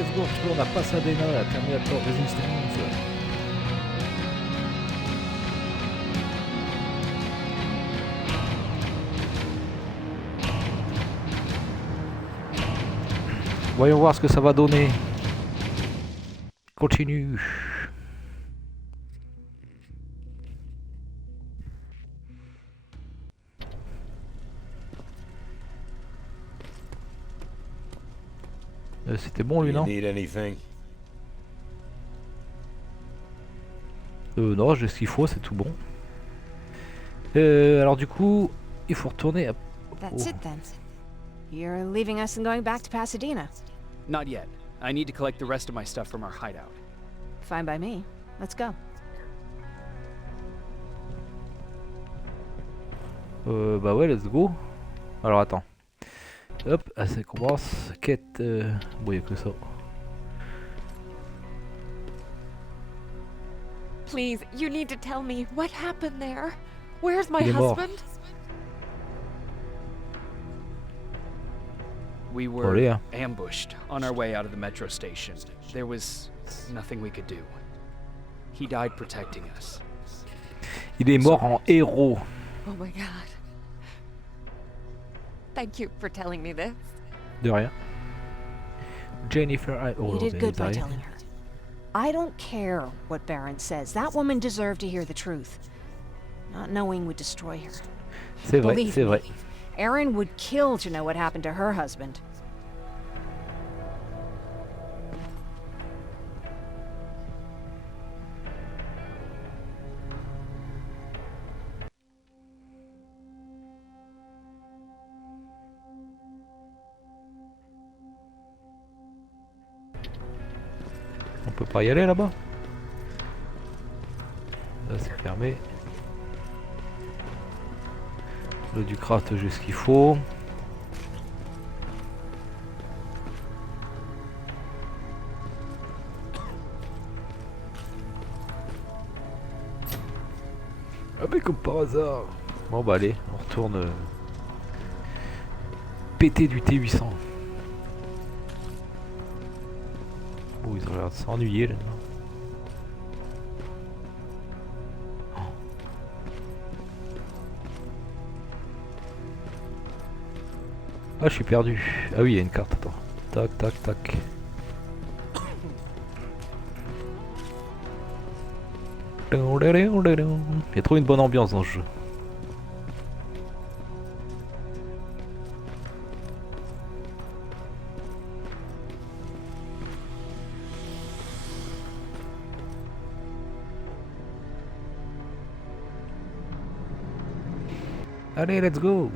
let's go, retourne à Pasadena, la Terminator résistance. Voyons voir ce que ça va donner. Continue. C'était bon lui, non? Non, j'ai ce qu'il faut, c'est tout bon. Alors du coup, il faut retourner à... That's it then. You're leaving us and going back to Pasadena. Not yet. I need to collect the rest of my stuff from our hideout. Fine by me. Let's go. Bah ouais, let's go. Alors attends. Hop, ça commence. Quête... Bon, y'a que ça. Please, you need to tell me what happened there. Where's my Il est mort. husband? We were ambushed on our way out of the metro station. There was nothing we could do. He died protecting us. Il est mort en héros. Oh my god. Thank you for telling me this. De rien. Jennifer... Oh, You did good by désolé. telling her. I don't care what Baron says. That woman deserved to hear the truth. Not knowing would destroy her. C'est vrai, Believe c'est vrai. me, Erin would kill to know what happened to her husband. On peut pas y aller là-bas? Là c'est fermé. Là du craft, j'ai ce qu'il faut. Ah mais comme par hasard. Bon bah allez, on retourne péter du T800. Oh, ils ont l'air de s'ennuyer là. Ah, je suis perdu. Ah oui, il y a une carte, attends. Tac, tac, tac. Il y a trop une bonne ambiance dans ce jeu. Allez, let's go.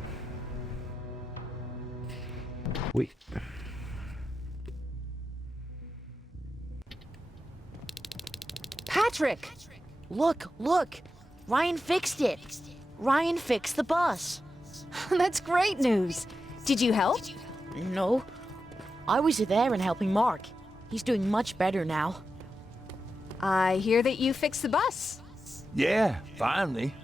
Oui. Patrick! Look, look! Ryan fixed it! Ryan fixed the bus! That's great news. Did you help? No. I was there and helping Mark. He's doing much better now. I hear that you fixed the bus. Yeah, finally.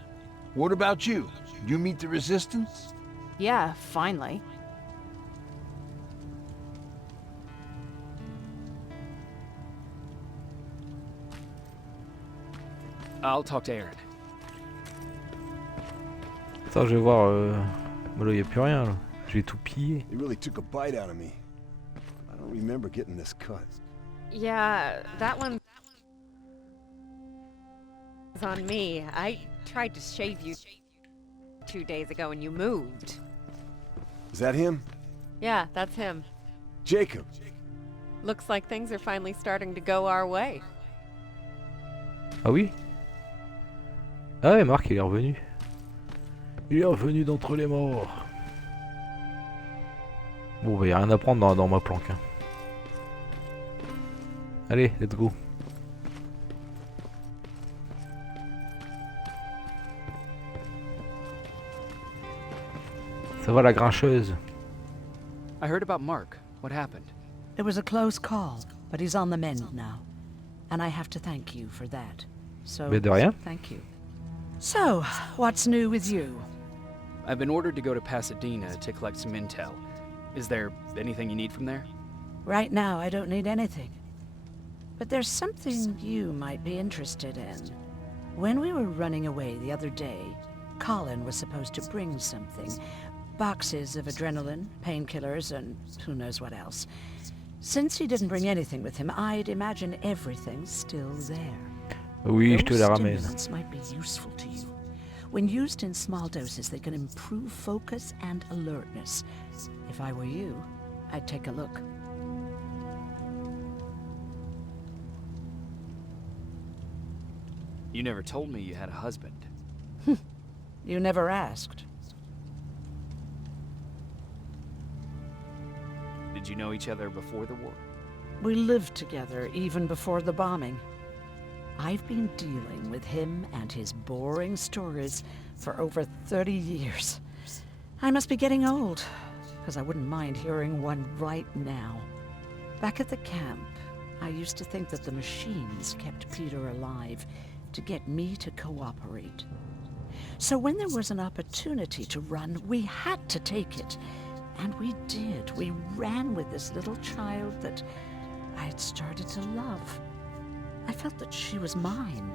What about you? You meet the resistance? Yeah, finally. I'll talk to Aaron. Attends, je vais voir. Mais là, il n'y a plus rien là. J'ai tout pillé. They really took a bite out of me. I don't remember getting this cut. Yeah, that one was on me. I tried to shave you 2 days ago and you moved. Is that him? Yeah, that's him. Jacob. Looks like things are finally starting to go our way. Ah oui? Ah ouais, Marc, il est revenu. Il est revenu d'entre les morts. Bon, bah, y a rien à prendre dans ma planque. Hein. Allez, let's go. Ça va la grincheuse? I heard about Mark. What happened? It was a close call, but he's on the mend now. And I have to thank you for that. So, Mais de rien. thank you. So, what's new with you? I've been ordered to go to Pasadena to collect some intel. Is there anything you need from there? Right now, I don't need anything. But there's something you might be interested in. When we were running away the other day, Colin was supposed to bring something. Boxes of adrenaline, painkillers, and who knows what else. Since he didn't bring anything with him, I'd imagine everything's still there. Oui, je te Those la ramène. stimulants might be useful to you. When used in small doses, they can improve focus and alertness. If I were you, I'd take a look. You never told me you had a husband. You never asked. Did you know each other before the war? We lived together even before the bombing. I've been dealing with him and his boring stories for over 30 years. I must be getting old, because I wouldn't mind hearing one right now. Back at the camp, I used to think that the machines kept Peter alive to get me to cooperate. So when there was an opportunity to run, we had to take it. And we did. We ran with this little child that I had started to love. I felt that she was mine.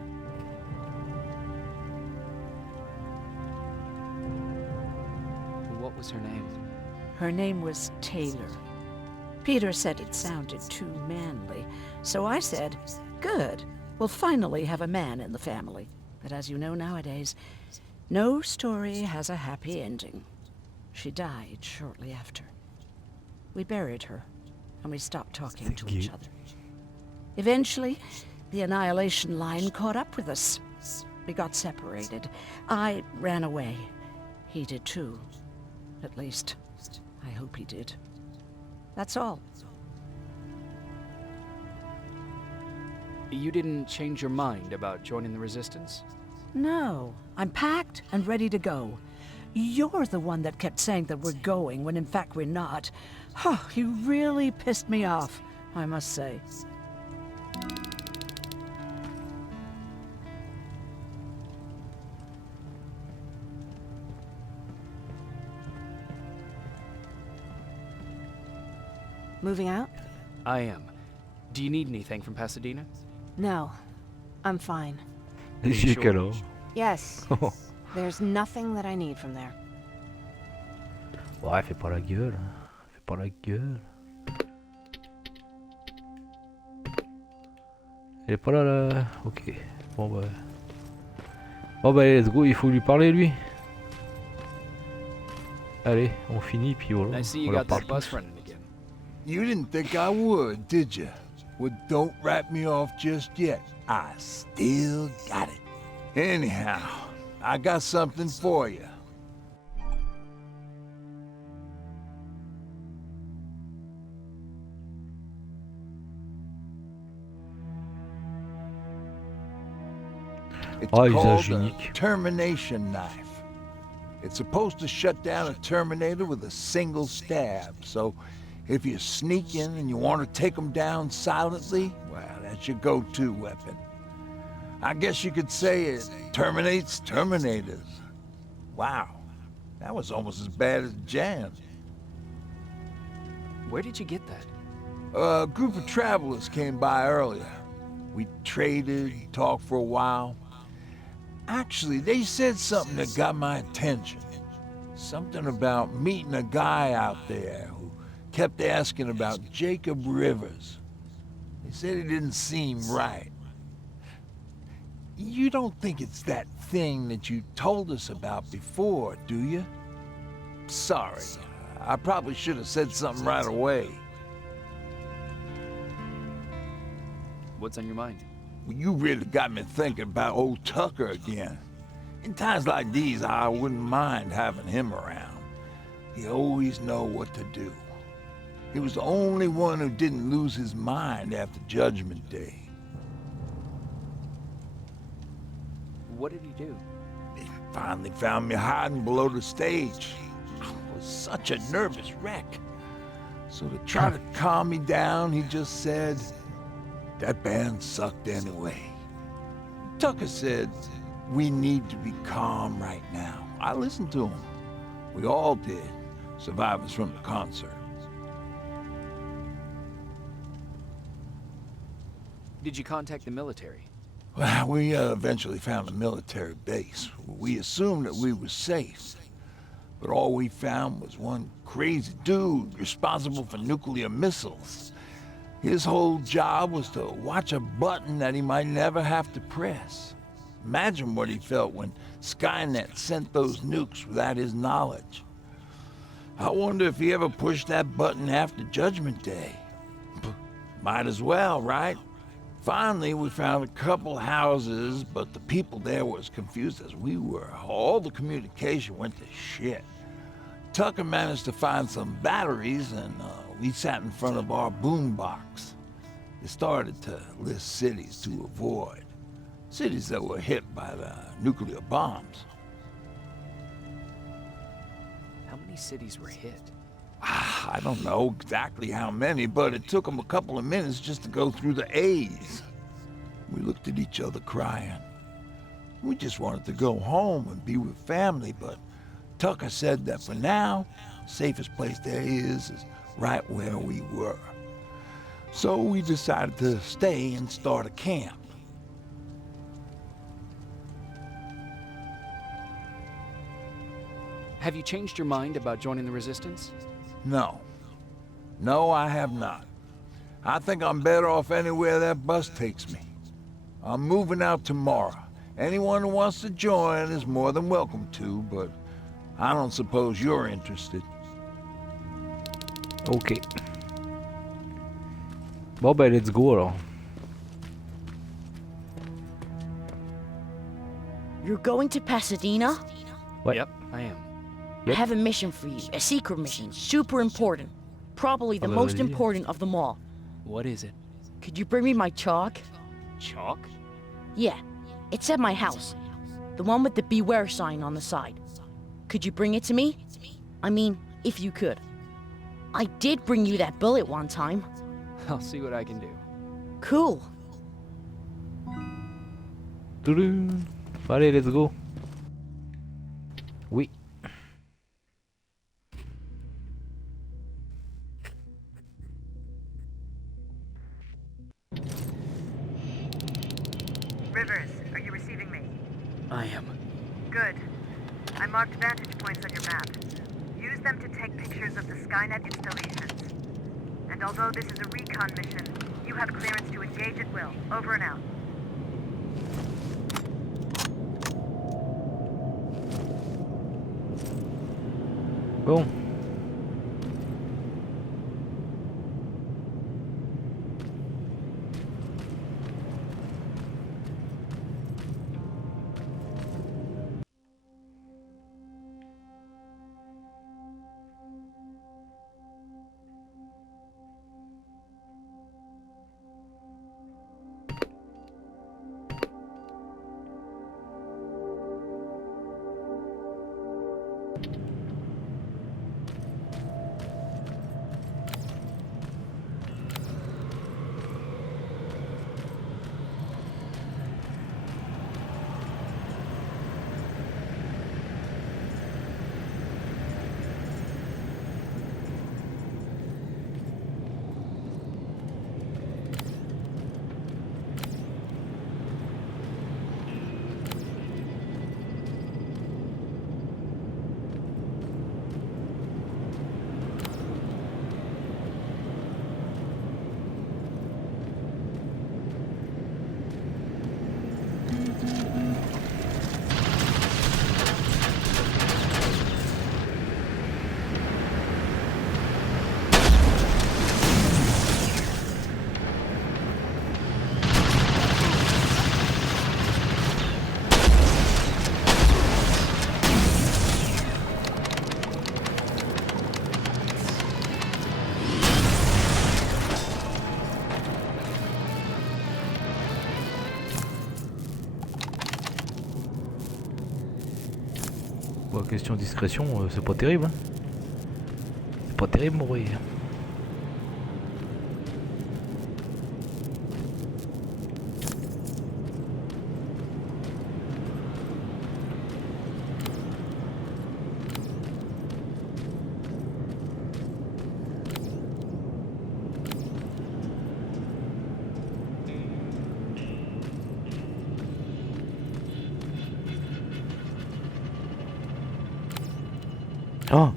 What was her name? Her name was Taylor. Peter said it sounded too manly, so I said, good, we'll finally have a man in the family. But as you know nowadays, no story has a happy ending. She died shortly after. We buried her, and we stopped talking to each other. Eventually, the Annihilation Line caught up with us. We got separated. I ran away. He did too. At least, I hope he did. That's all. You didn't change your mind about joining the Resistance? No, I'm packed and ready to go. You're the one that kept saying that we're going when in fact we're not. Oh, you really pissed me off, I must say. Moving out? I am. Do you need anything from Pasadena? No. I'm fine. Jusqu'alors. Yes. There's nothing that I need from there. Ouais, fais pas la gueule. Fais pas la gueule. Elle est pas là, là. Ok. Bon bah. Bon bah let's go, il faut lui parler lui. Allez, on finit puis voilà. I see you On leur got parle that bus tous. running again. You didn't think I would, did you? Well, don't wrap me off just yet. I still got it. Anyhow, I got something for you. It's Ah, usage called a unique. termination knife. It's supposed to shut down a Terminator with a single stab, so if you sneak in and you want to take them down silently, well, that's your go-to weapon. I guess you could say it terminates Terminators. Wow, that was almost as bad as Jan. Where did you get that? A group of travelers came by earlier. We traded, talked for a while. Actually, they said something that got my attention. Something about meeting a guy out there who kept asking about Jacob Rivers. They said he didn't seem right. You don't think it's that thing that you told us about before, do you? Sorry, I probably should have said something right away. What's on your mind? Well, you really got me thinking about old Tucker again. In times like these, I wouldn't mind having him around. He always know what to do. He was the only one who didn't lose his mind after Judgment Day. What did he do? He finally found me hiding below the stage. I was such a nervous wreck. So to try to calm me down, he just said, that band sucked anyway. Tucker said, we need to be calm right now. I listened to him. We all did, survivors from the concert. Did you contact the military? Well, we eventually found a military base. We assumed that we were safe. But all we found was one crazy dude responsible for nuclear missiles. His whole job was to watch a button that he might never have to press. Imagine what he felt when Skynet sent those nukes without his knowledge. I wonder if he ever pushed that button after Judgment Day. Might as well, right? Finally, we found a couple houses, but the people there were as confused as we were. All the communication went to shit. Tucker managed to find some batteries, and we sat in front of our boombox. They started to list cities to avoid. Cities that were hit by the nuclear bombs. How many cities were hit? I don't know exactly how many, but it took them a couple of minutes just to go through the A's. We looked at each other crying. We just wanted to go home and be with family, but Tucker said that for now, the safest place there is right where we were. So we decided to stay and start a camp. Have you changed your mind about joining the Resistance? No. No, I have not. I think I'm better off anywhere that bus takes me. I'm moving out tomorrow. Anyone who wants to join is more than welcome to, but I don't suppose you're interested. Ok. Bon ben let's go alors. You're going to Pasadena? Ouais. Yep, I am. I have a mission for you. A secret mission. Super important. Probably the most vas-y. important of them all. What is it? Could you bring me my chalk? Chalk? Yeah. It's at my house. The one with the beware sign on the side. Could you bring it to me? I mean, if you could. I did bring you that bullet one time. I'll see what I can do. Cool. Toudou. Allez, let's go. Oui. Rivers, are you receiving me? I am. Good. I marked vantage points on your map. Use them to take pictures of the Skynet installations. And although this is a recon mission, you have clearance to engage at will. Over and out. Bon. Bon, question discrétion, c'est pas terrible. Hein. C'est pas terrible mourir. Oh.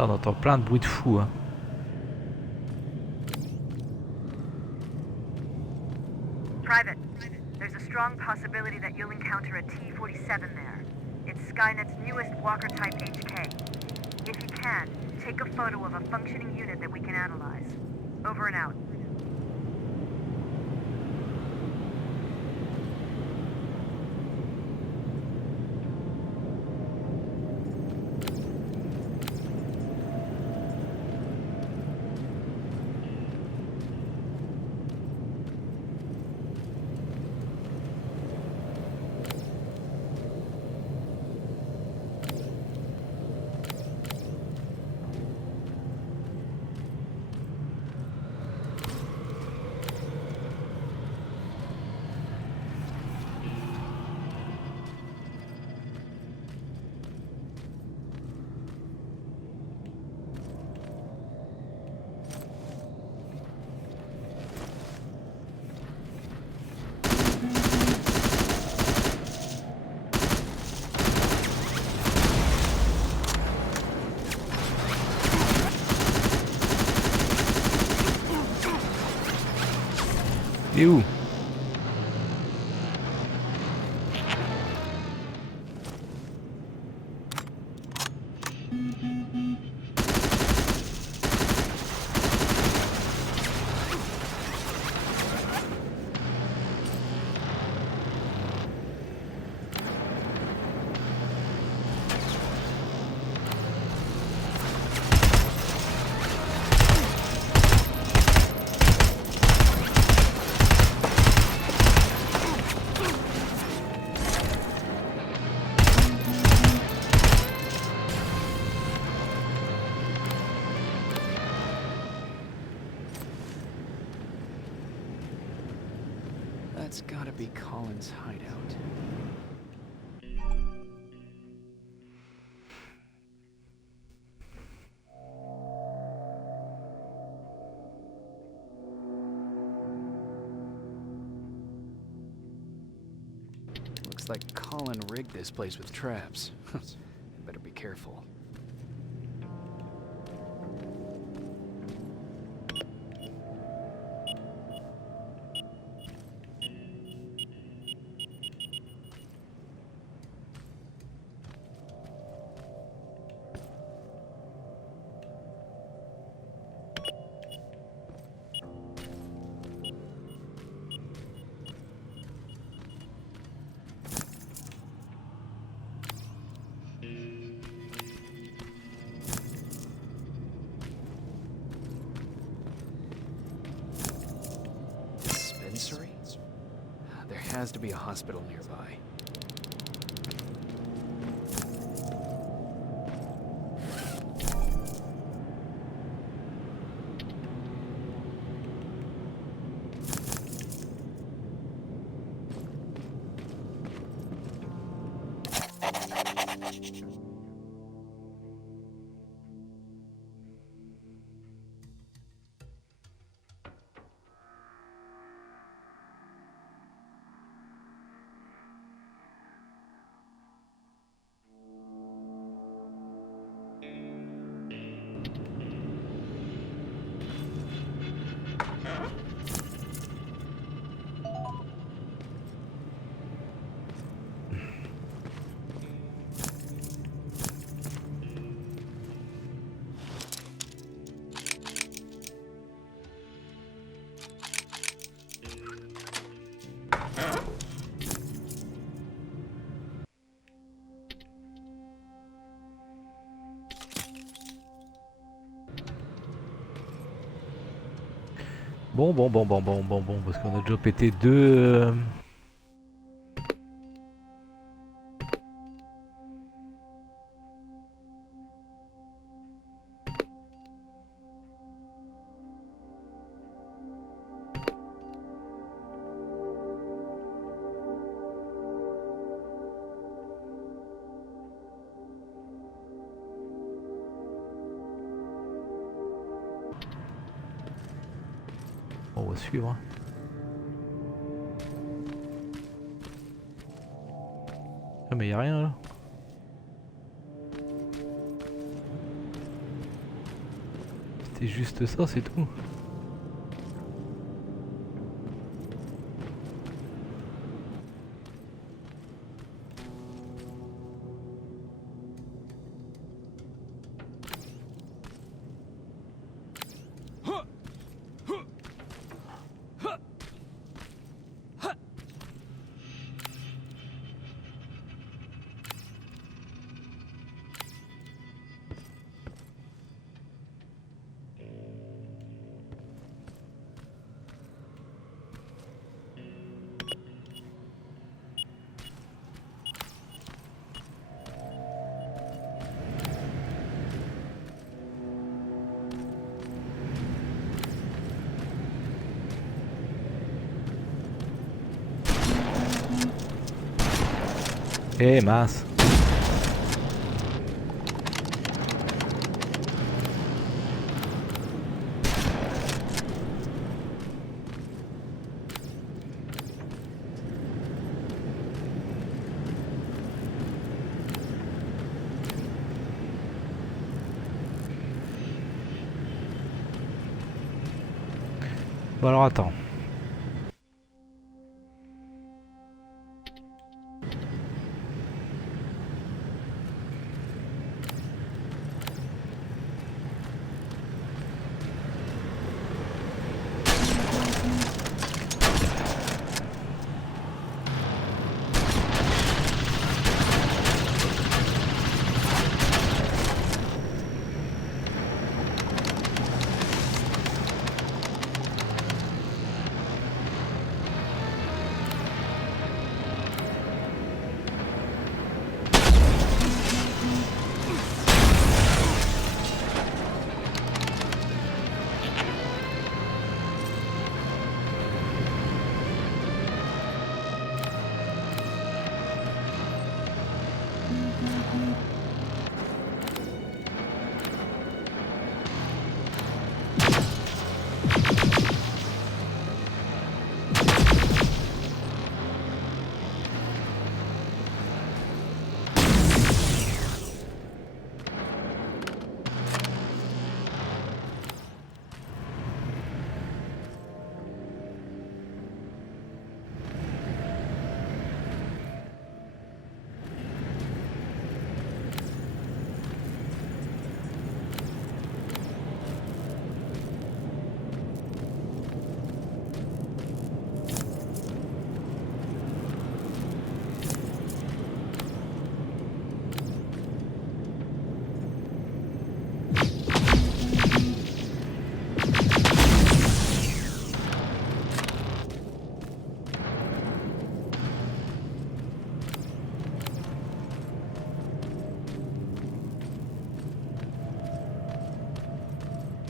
Putain, on entend plein de bruits de fou, hein. Private, there's a strong possibility that you'll encounter a T-47 there. It's Skynet's newest Walker-type HK. If you can, take a photo of a functioning unit that we can analyze. Over and out. Et où? That's gotta be Colin's hideout. Looks like Colin rigged this place with traps. Better be careful. Dispensary? There has to be a hospital nearby. Bon, parce qu'on a déjà pété deux... On va suivre. Ah mais y a rien là. C'était juste ça, c'est tout. Eh mince. Bon alors attends.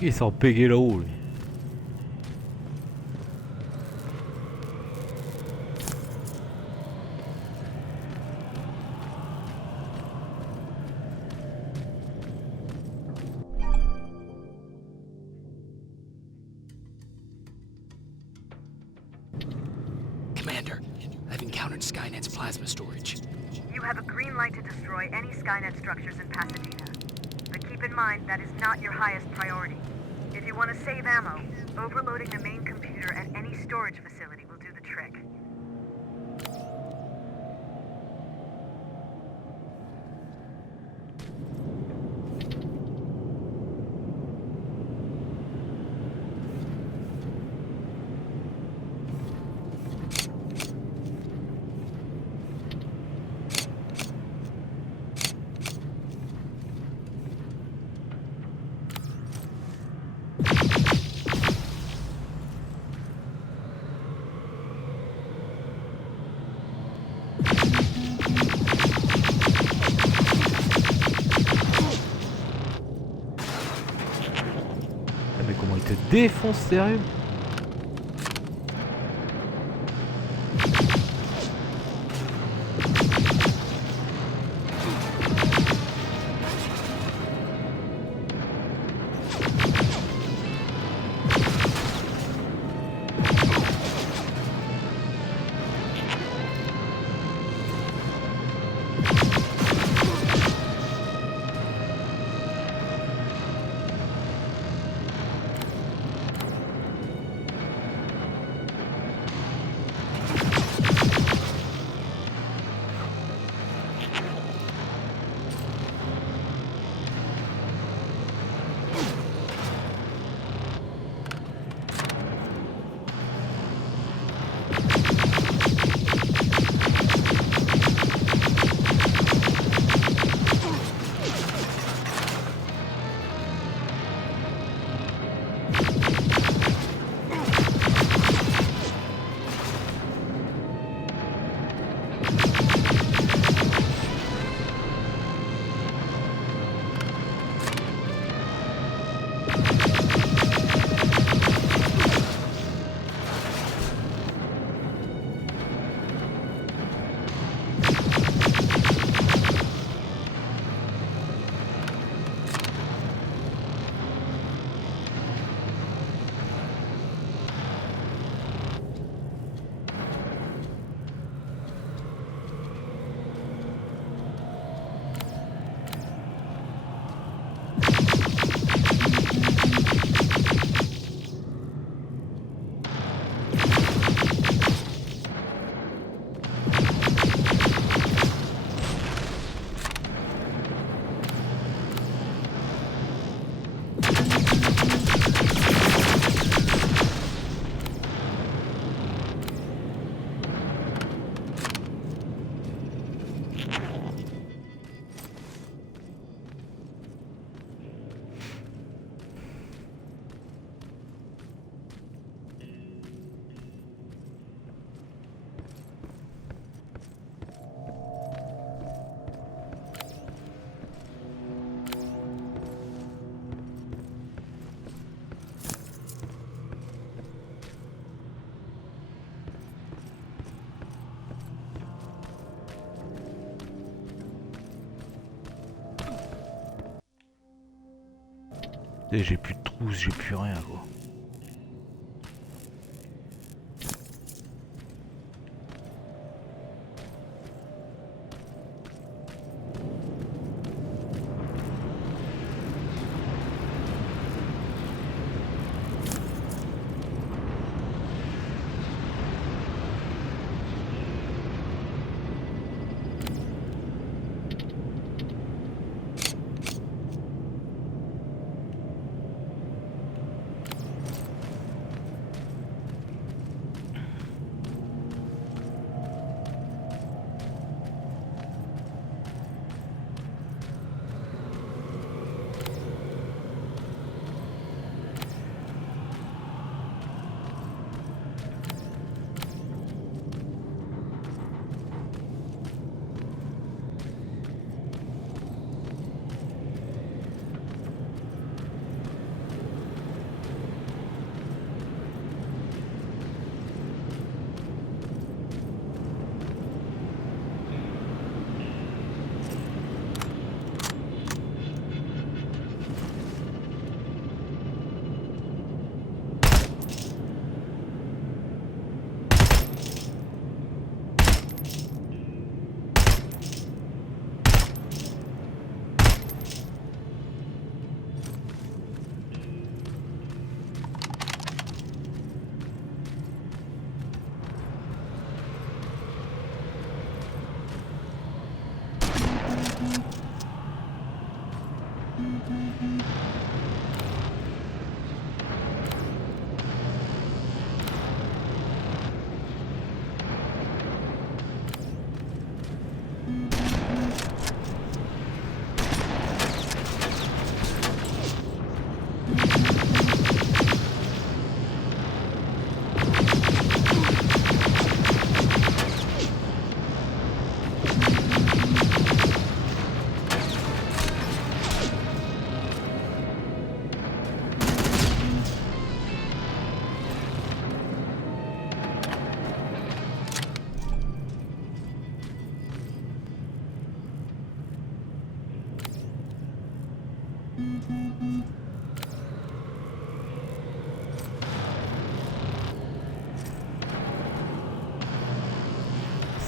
Il s'en pégué là-haut lui. Commander, I've encountered Skynet's plasma storage. You have a green light to destroy any Skynet structures in Pasadena. But keep in mind, that is not your highest priority. If you want to save ammo, overloading the main computer at any storage facility will do the trick. défonce, sérieux? Et j'ai plus de trousse, j'ai plus rien quoi.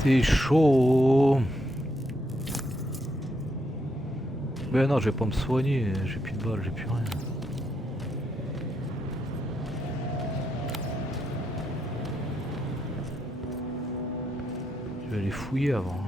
C'est chaud. Ben non, je vais pas me soigner, j'ai plus de balles, j'ai plus rien. Je vais aller fouiller avant.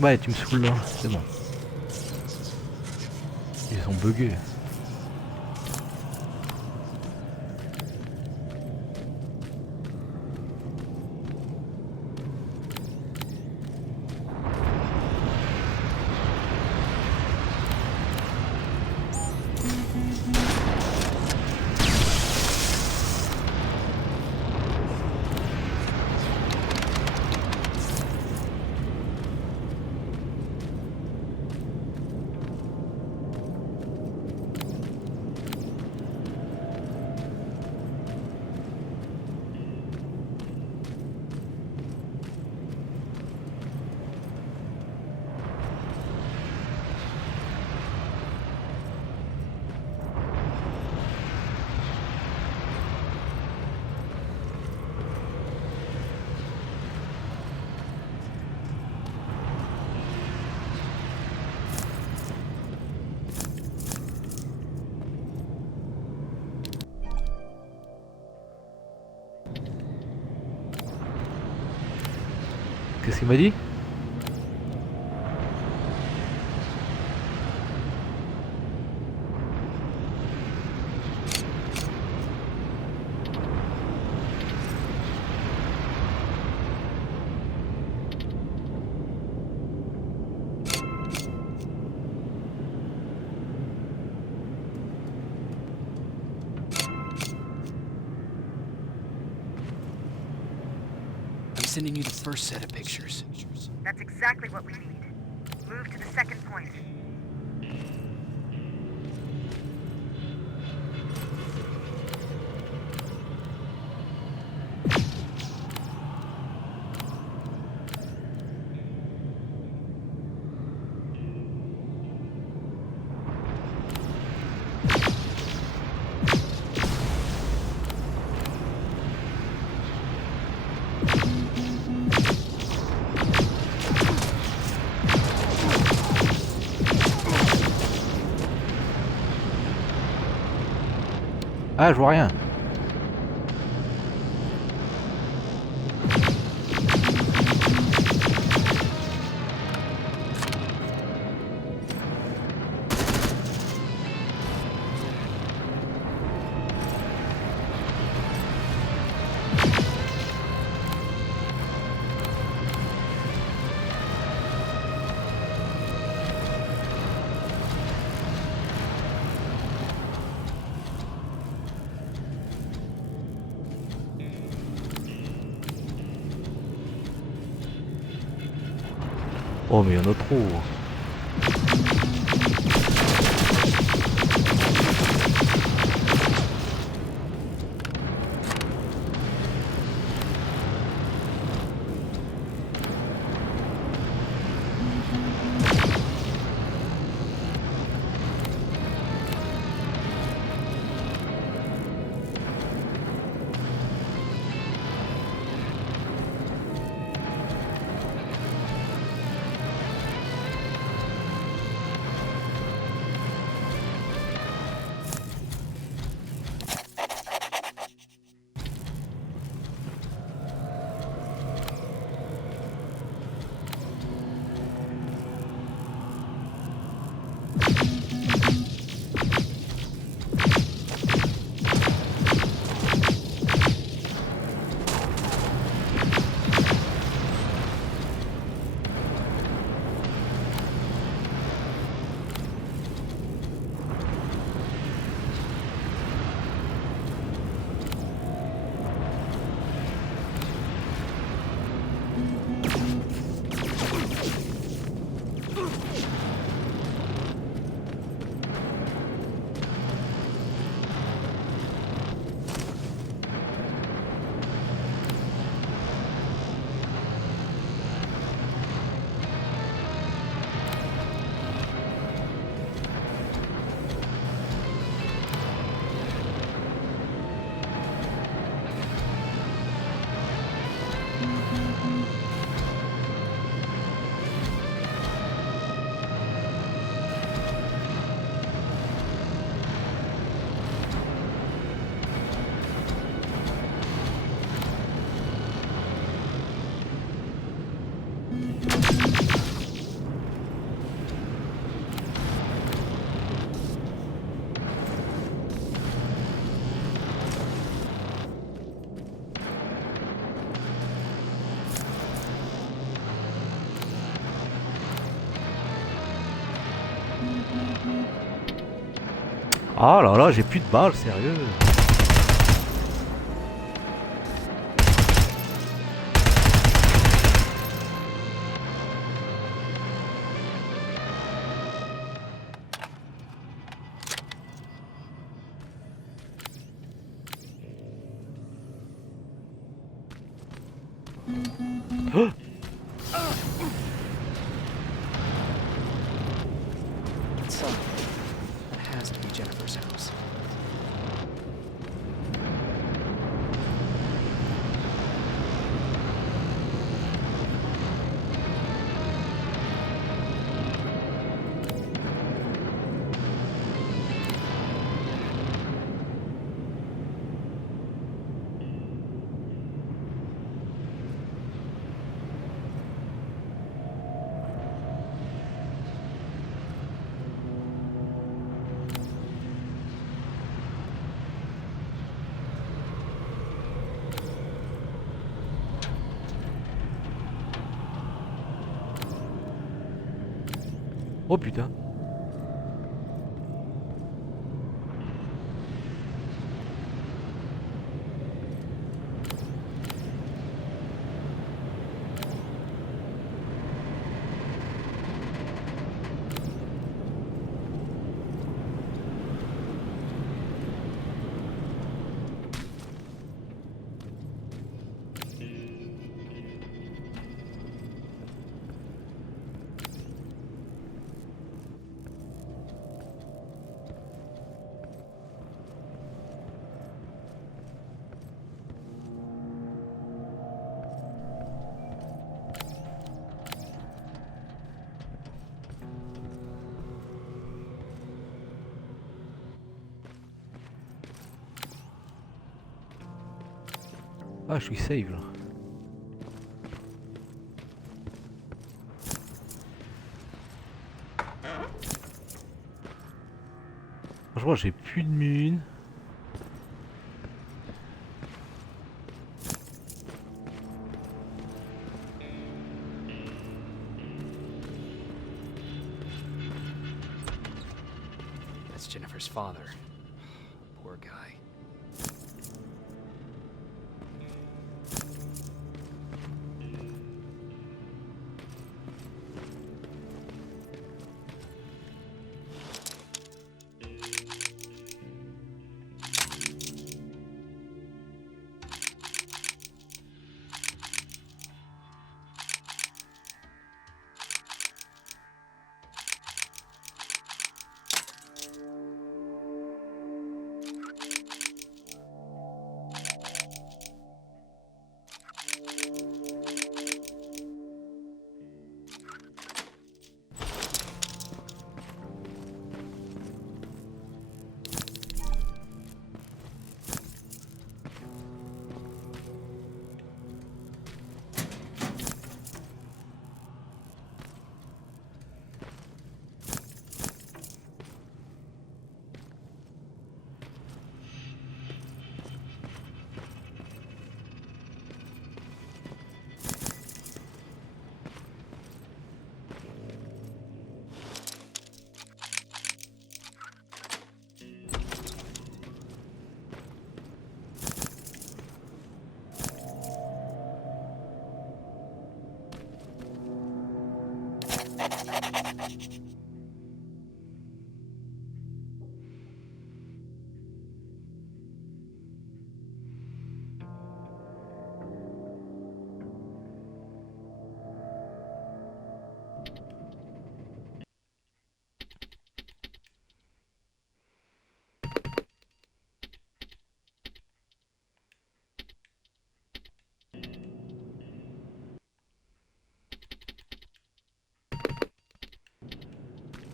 Ouais, tu me saoules là, c'est bon. Ils sont buggés. Qu'est-ce qu'il m'a dit? sending you the first set of pictures. That's exactly what we need. Move to the second point. Ah, je vois rien. Oh mais il y en a trop. Ah là là, j'ai plus de balles, sérieux. So, that has to be Jennifer's house. Oh putain. Ah, je suis save là. Franchement, j'ai plus de mine. That's Jennifer's father. Poor guy.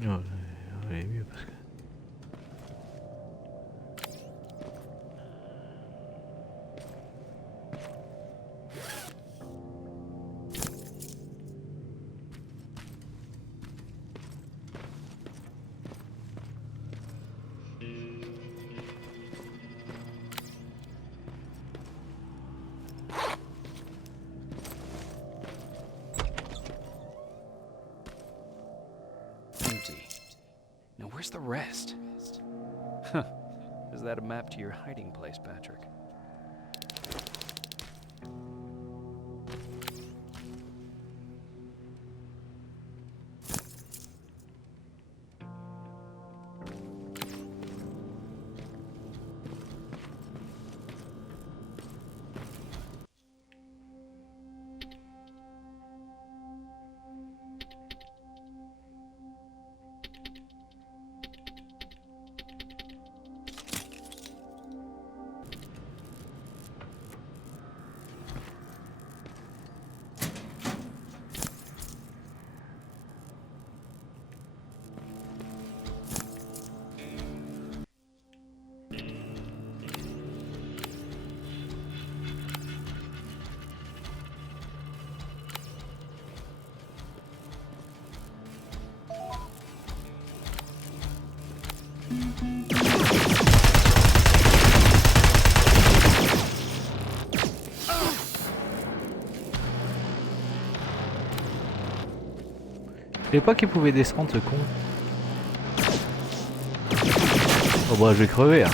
Non, elle est mieux parce que... Empty. Now where's the rest? Huh. Is that a map to your hiding place, Patrick? Je savais pas qu'il pouvait descendre ce con. Oh bah je vais crever hein.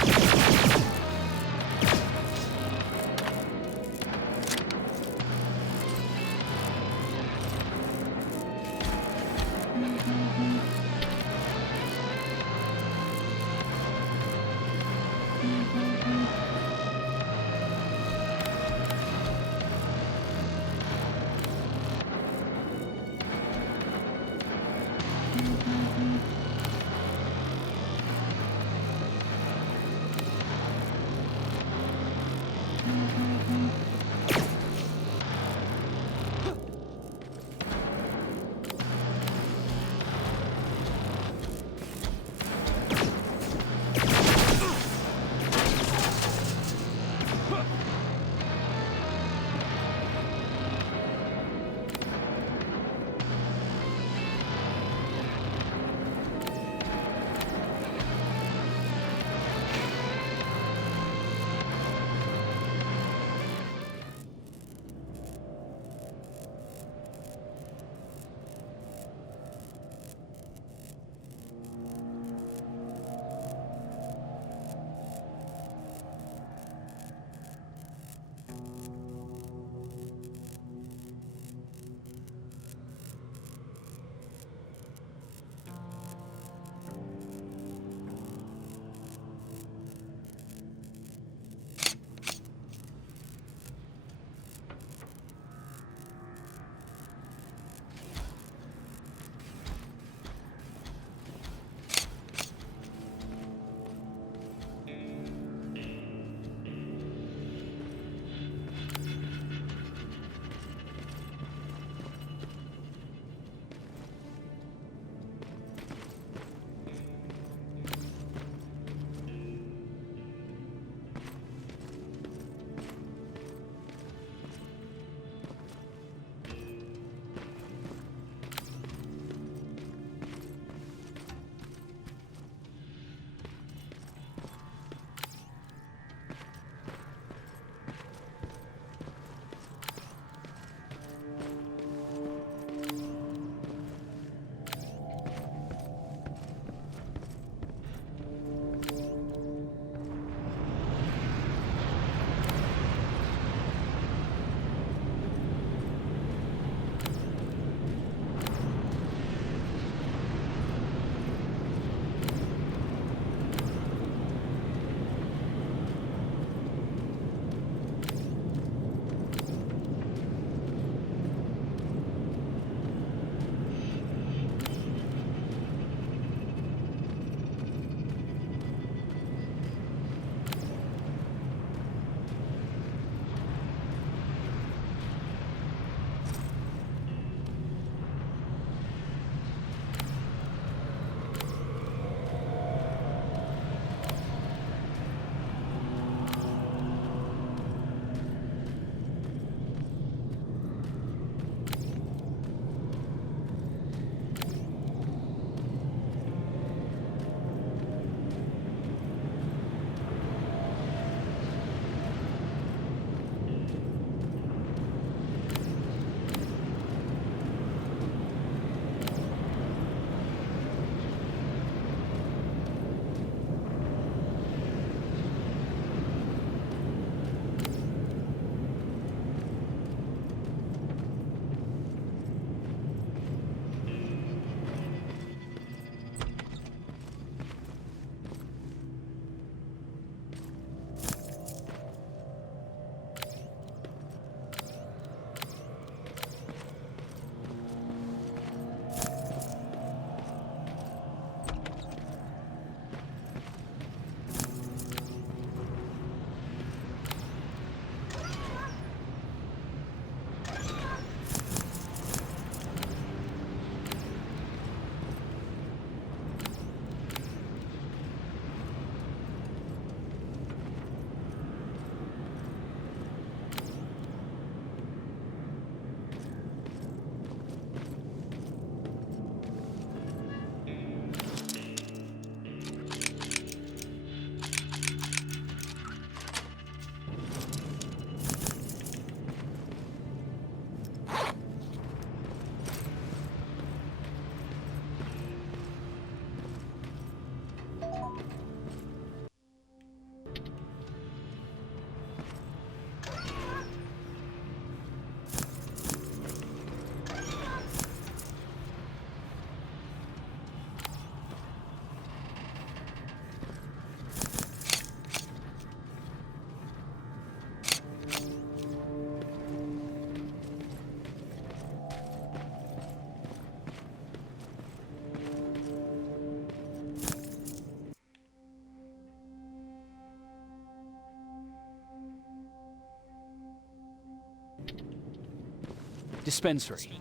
Dispensary.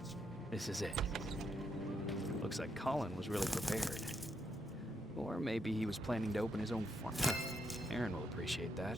This is it. Looks like Colin was really prepared. Or maybe he was planning to open his own farm. Huh. Aaron will appreciate that.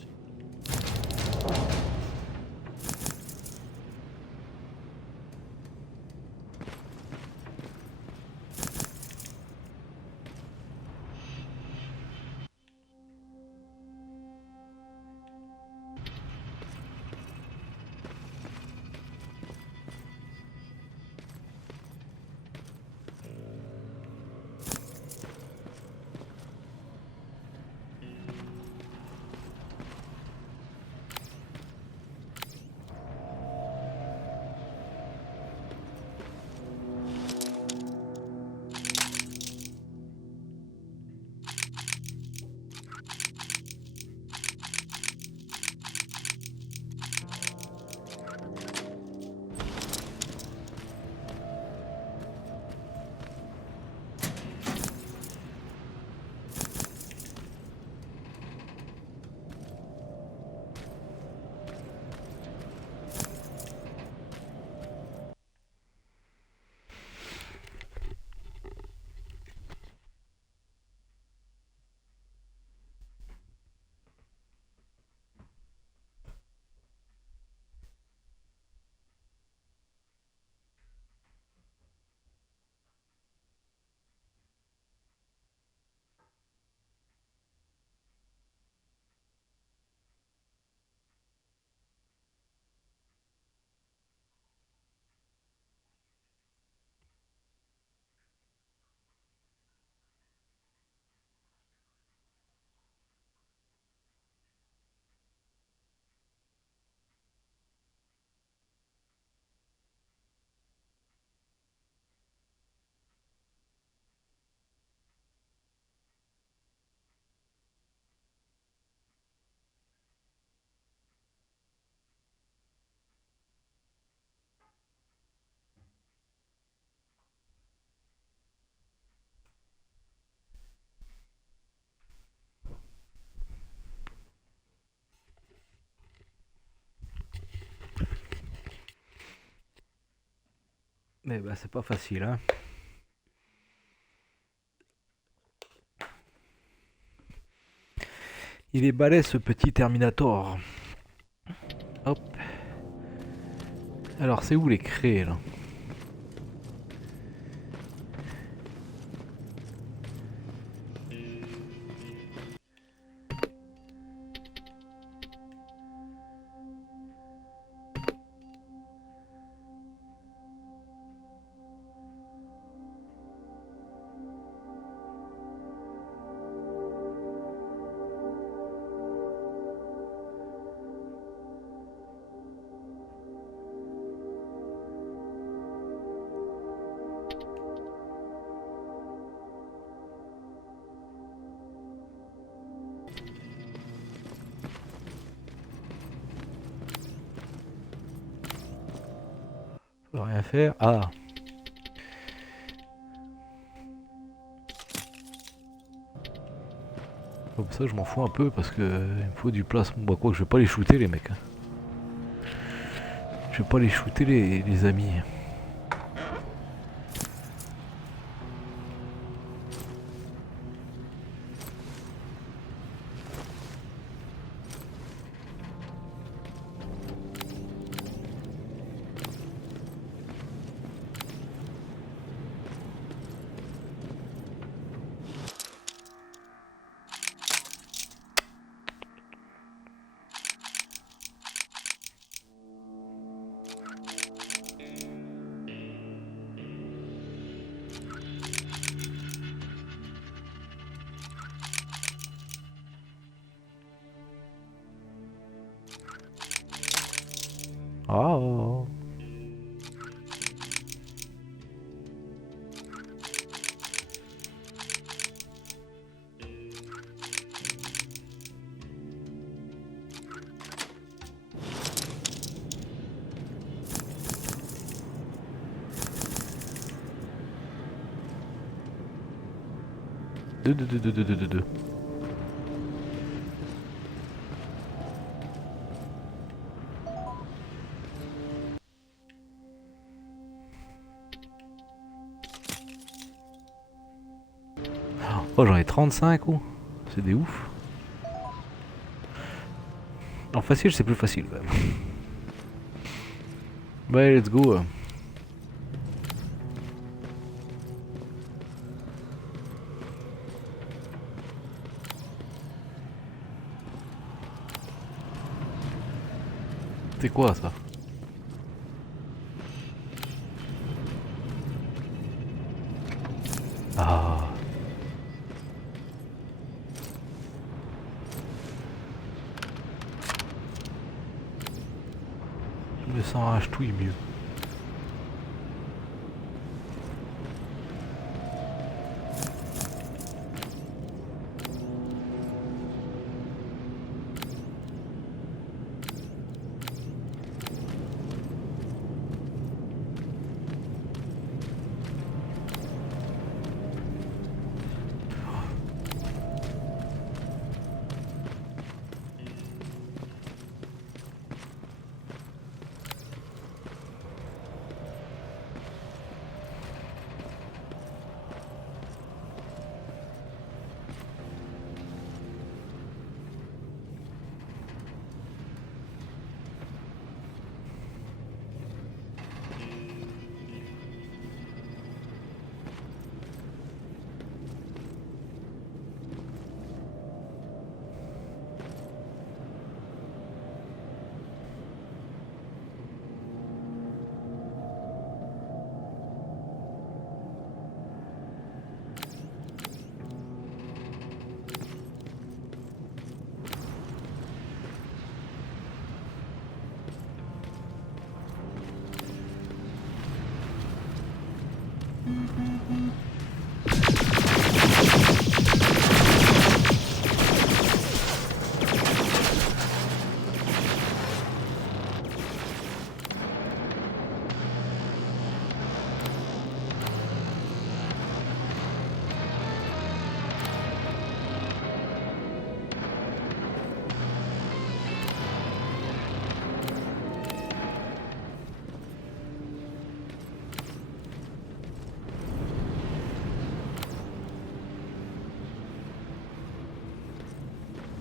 Mais bah c'est pas facile, hein. Il est balèze ce petit Terminator. Hop. Alors c'est où les craies là? Je peux rien faire. Ah. Comme ça je m'en fous un peu parce que il me faut du placement. Bah quoi que je vais pas les shooter les mecs. Hein. Je vais pas les shooter les amis. Oh. Deux. Oh, j'en ai 35 ou? C'est des ouf. En facile, c'est plus facile quand même. Bah, allez, let's go. C'est quoi ça? Ah. Je me sens rachetouille mieux.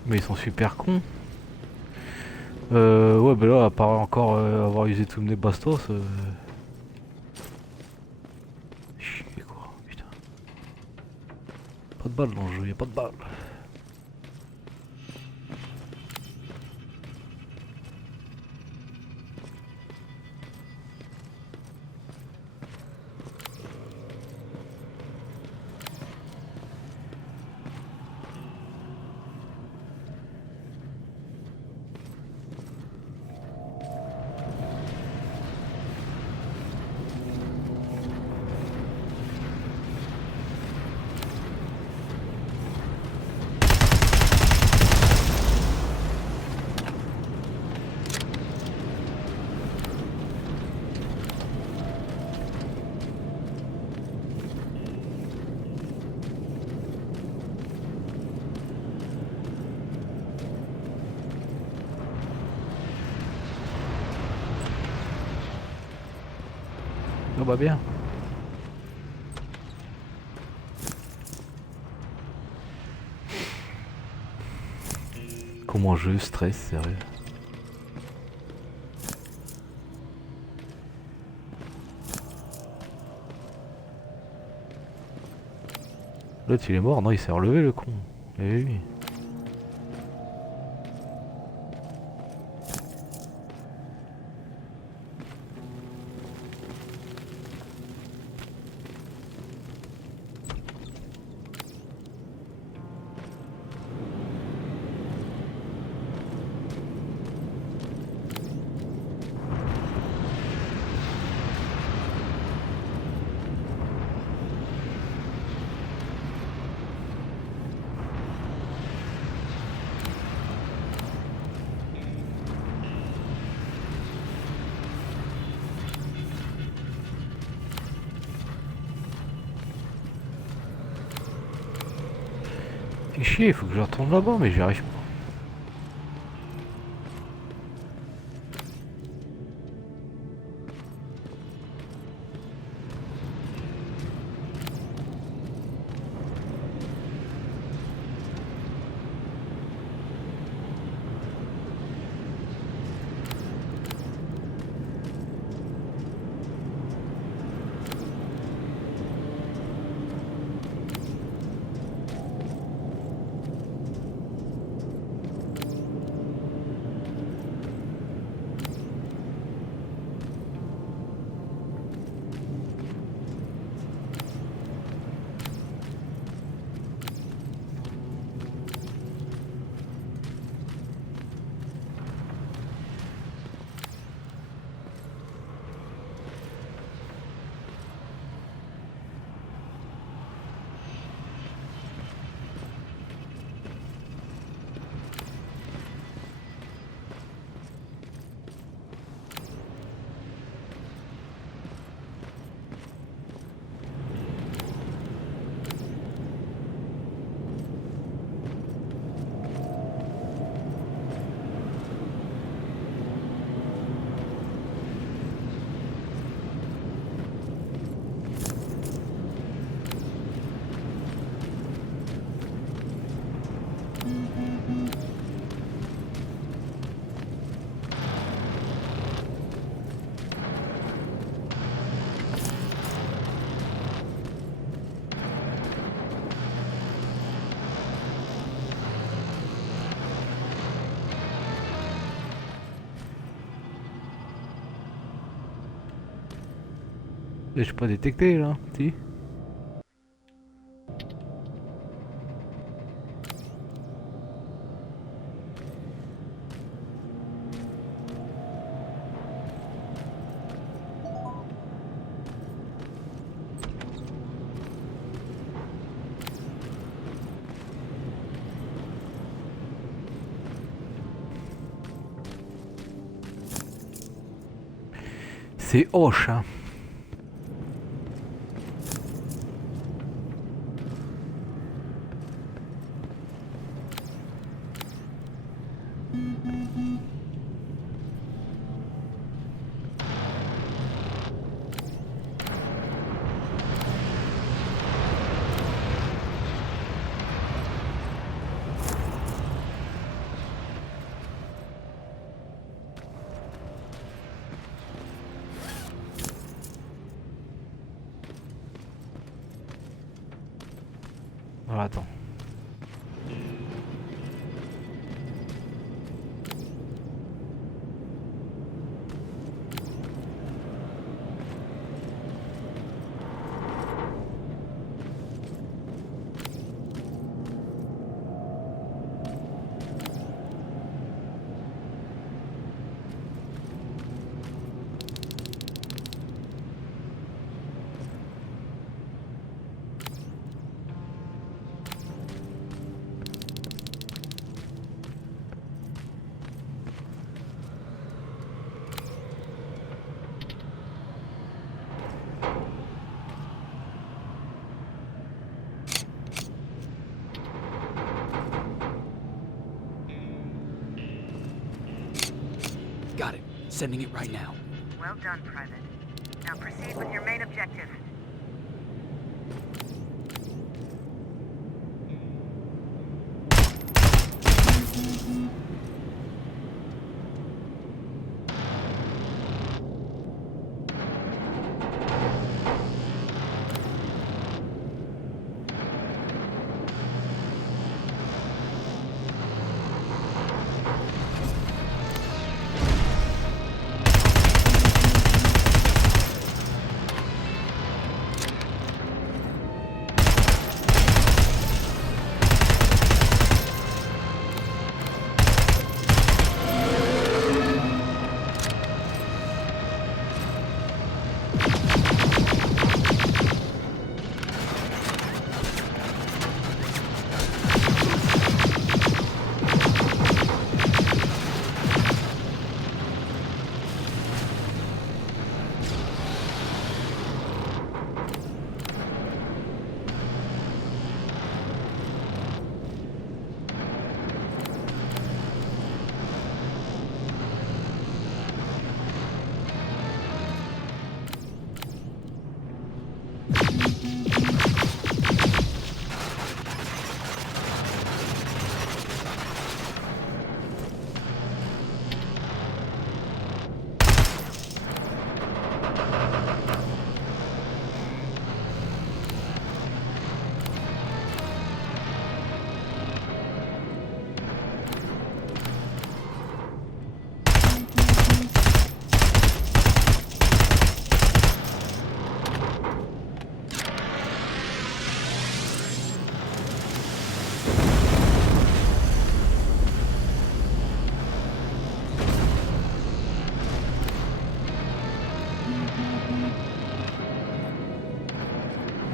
Mais ils sont super cons. Ouais, bah là, à part encore avoir usé tous mes bastos. Chier quoi, putain. Pas de balles dans le jeu, y'a pas de balles. Oh bah bien. Comment je stresse, sérieux. L'autre il est mort, non il s'est relevé le con. Eh oui. Fait chier, il faut que je retourne là-bas, mais j'y arrive pas. Mais je suis pas détecté là, si. C'est hoche, hein. Alors attends. Got it. Sending it right now. Well done, Private. Now proceed with your main objective.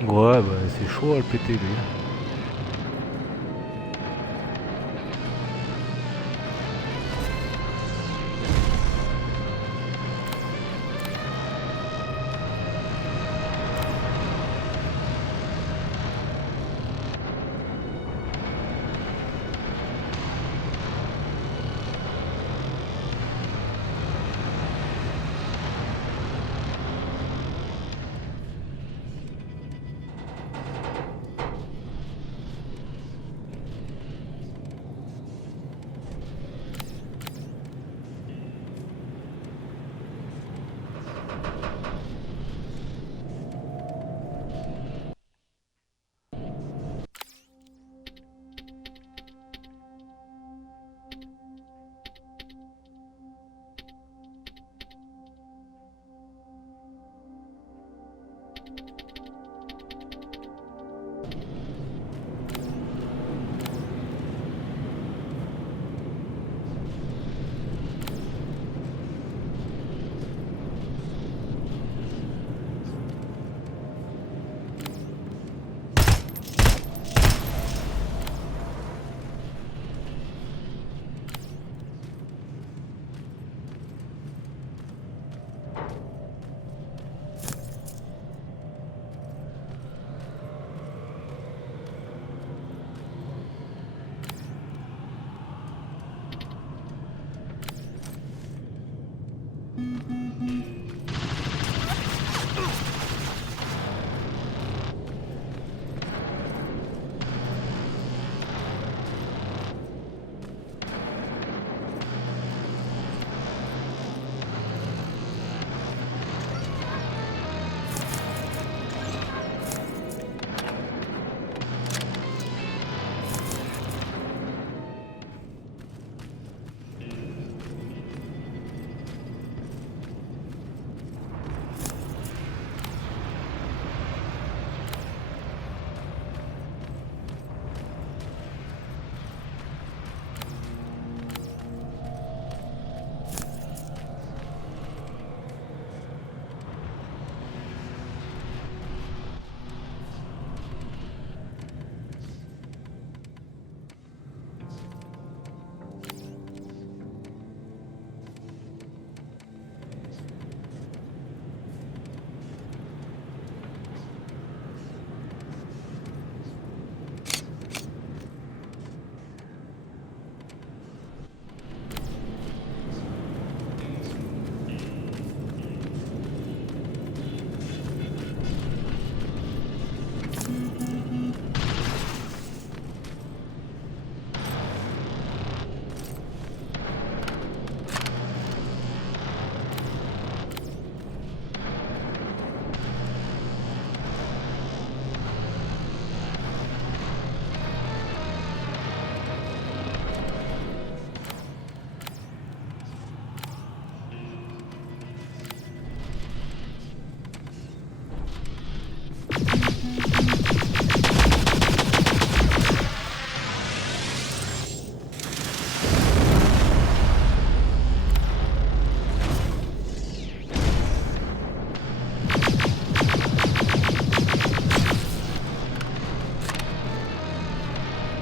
Ouais, bah c'est chaud à le péter lui.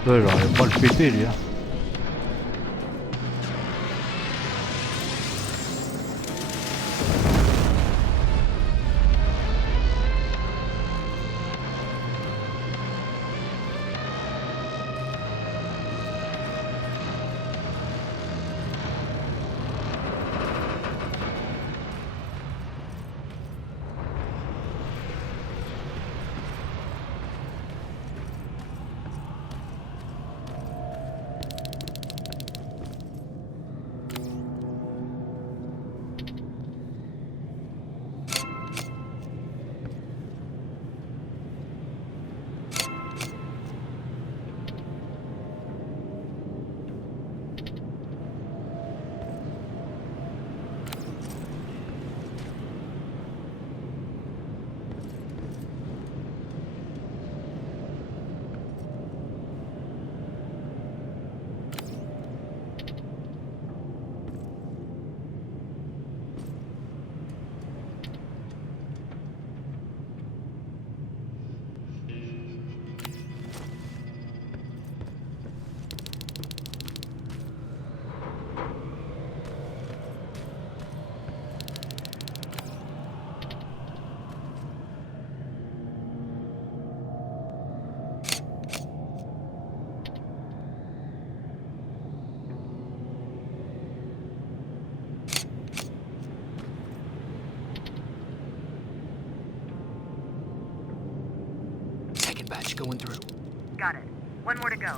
Ouais, j'aurais pas le péter lui. Hein. Second batch going through. Got it. One more to go.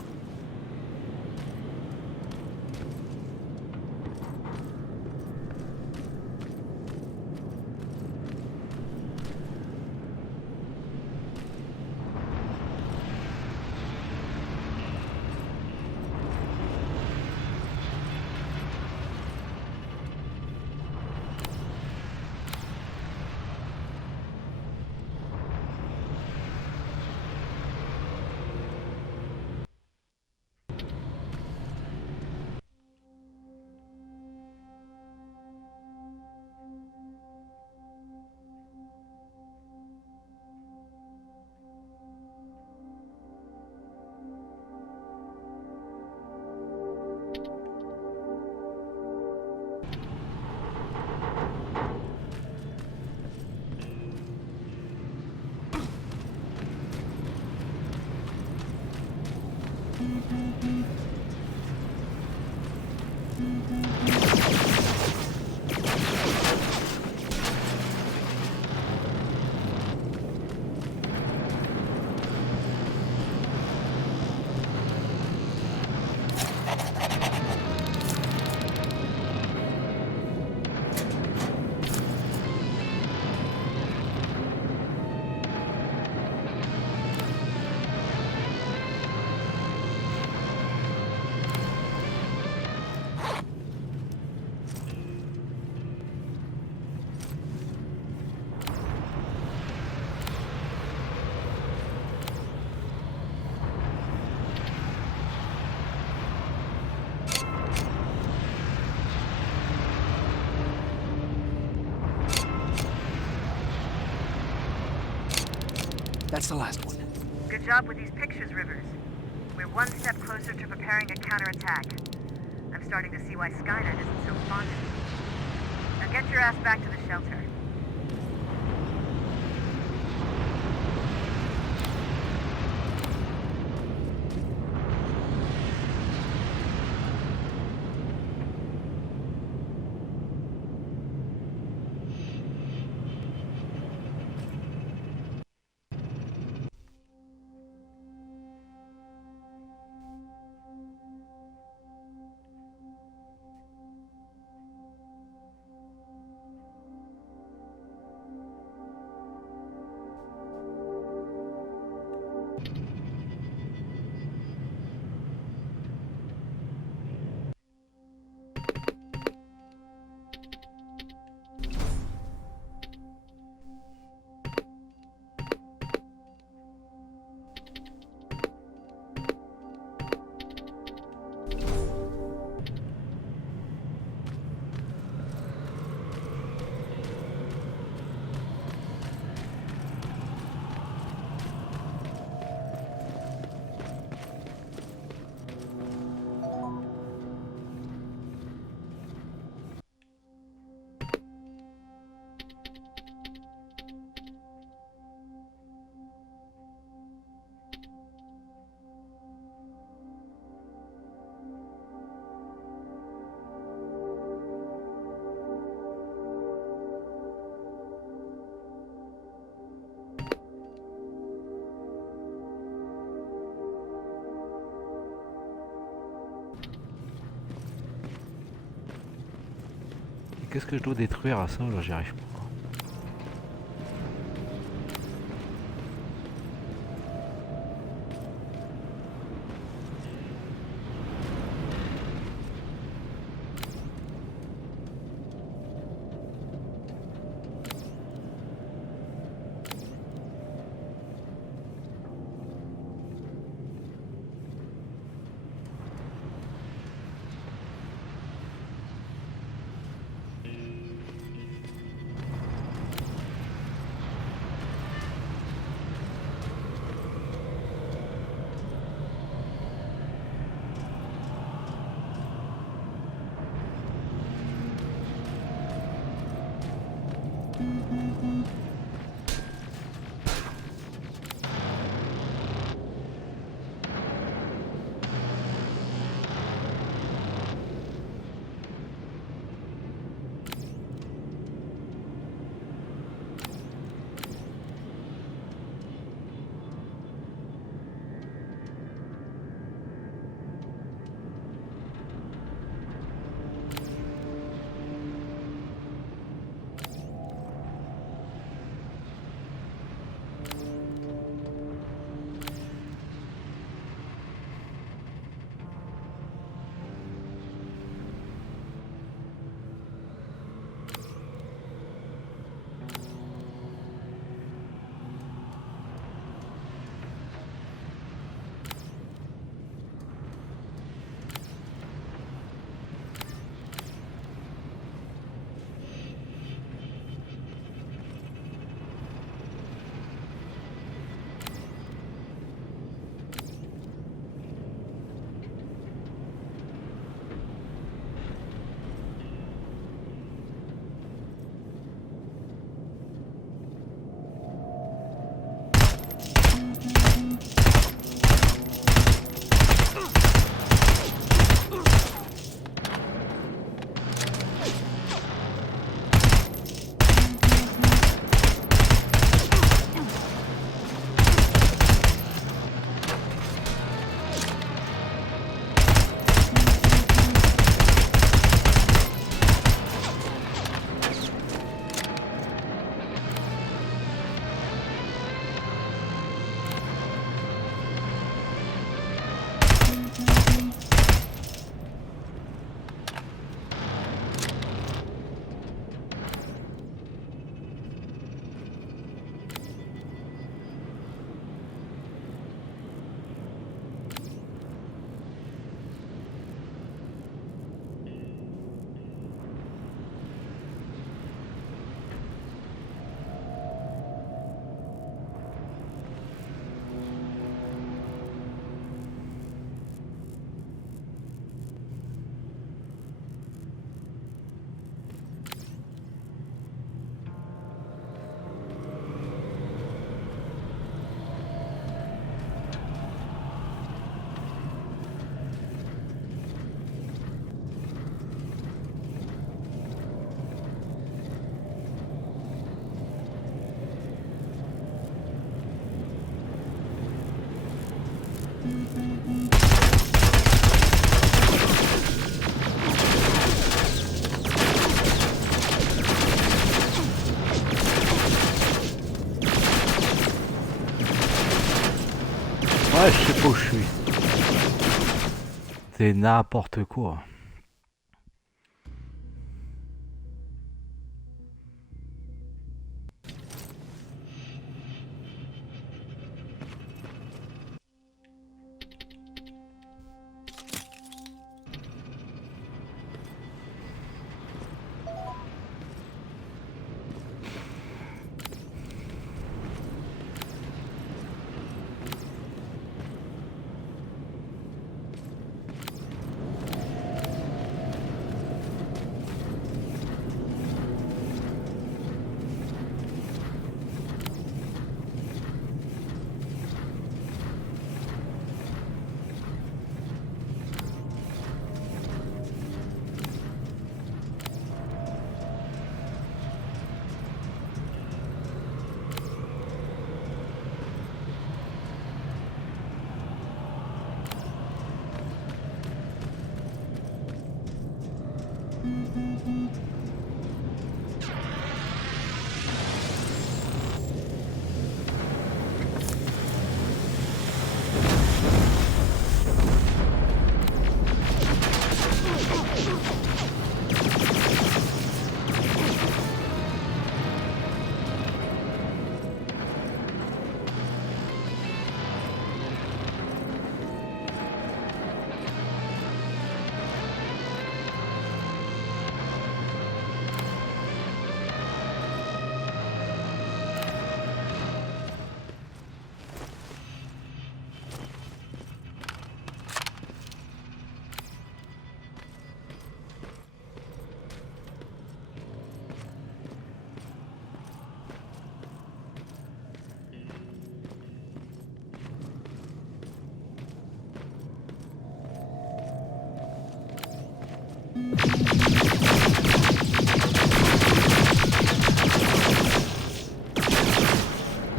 That's the last one. Good job with these pictures, Rivers. We're one step closer to preparing a counterattack. I'm starting to see why Skynet isn't so fond of you. Now get your ass back to the shelter. Qu'est-ce que je dois détruire à ça? Là, j'y arrive pas. Ouais, je sais pas où je suis. C'est n'importe quoi.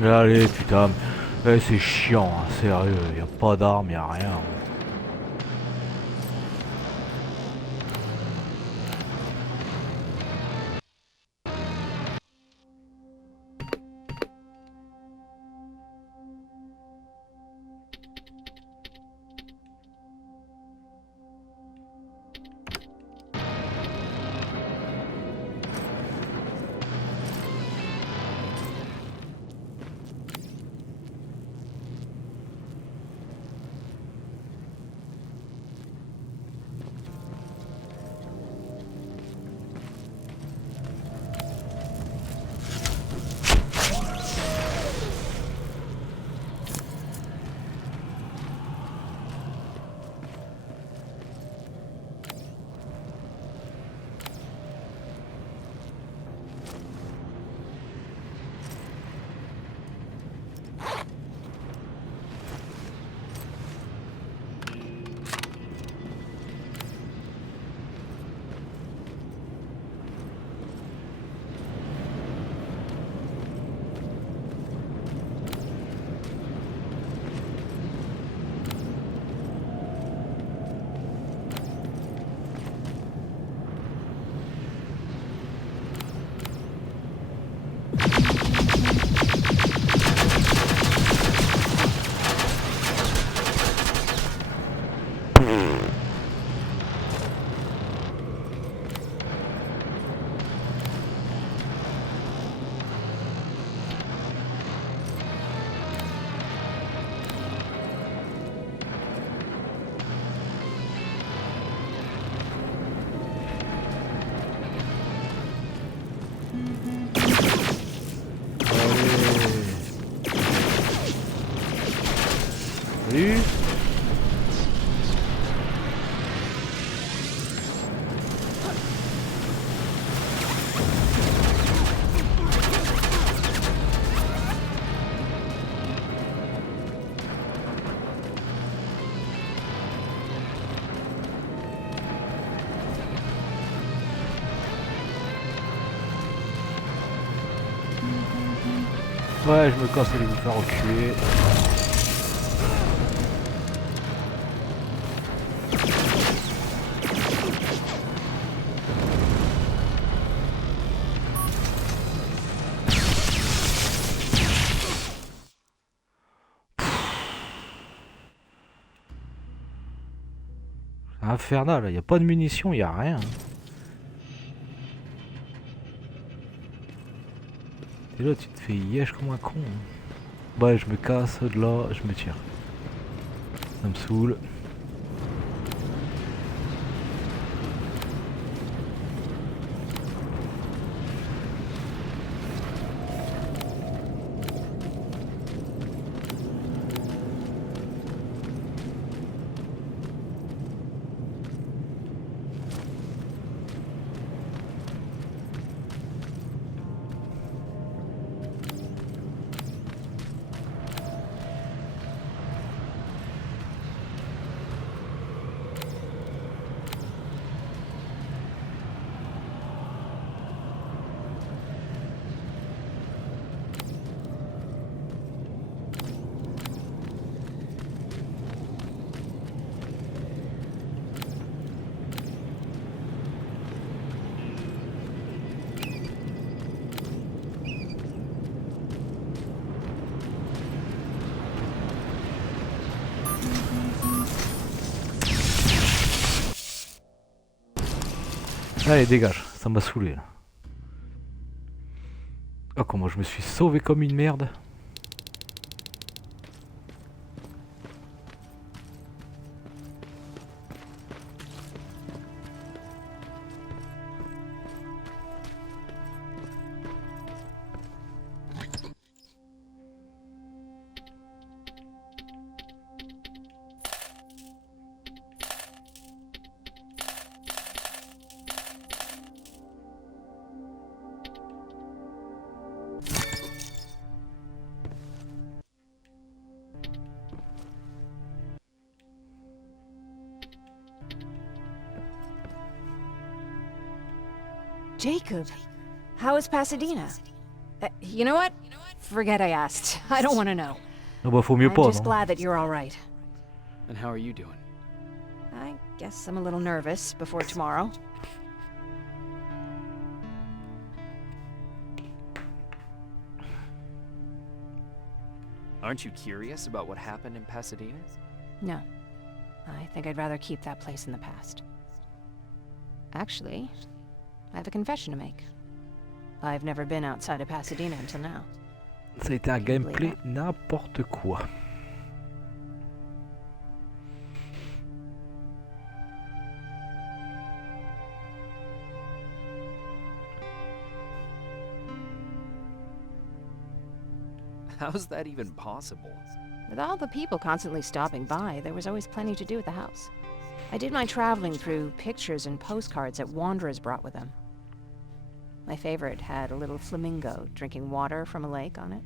Allez, putain. C'est chiant, hein, sérieux. Y a pas d'armes, y a rien. Salut. Ouais, je me casse, allez vous faire reculer. C'est infernal, il n'y a pas de munitions, il n'y a rien. Et là tu te fais yesh comme un con. Ouais, je me casse de là, je me tire. Ça me saoule. Allez, dégage, ça m'a saoulé là. Oh, comment je me suis sauvé comme une merde. Jacob, how is Pasadena? You know what? forget I asked. I don't want to know. Ah bah faut mieux I'm pas, just non? glad that you're all right. And how are you doing? I guess I'm a little nervous before tomorrow. Aren't you curious about what happened in Pasadena? No. I think I'd rather keep that place in the past. Actually, I have a confession to make. I've never been outside of Pasadena until now. Ça a été un gameplay n'importe quoi. How's that even possible? With all the people constantly stopping by, there was always plenty to do at the house. I did my traveling through pictures and postcards that wanderers brought with them. My favorite had a little flamingo drinking water from a lake on it.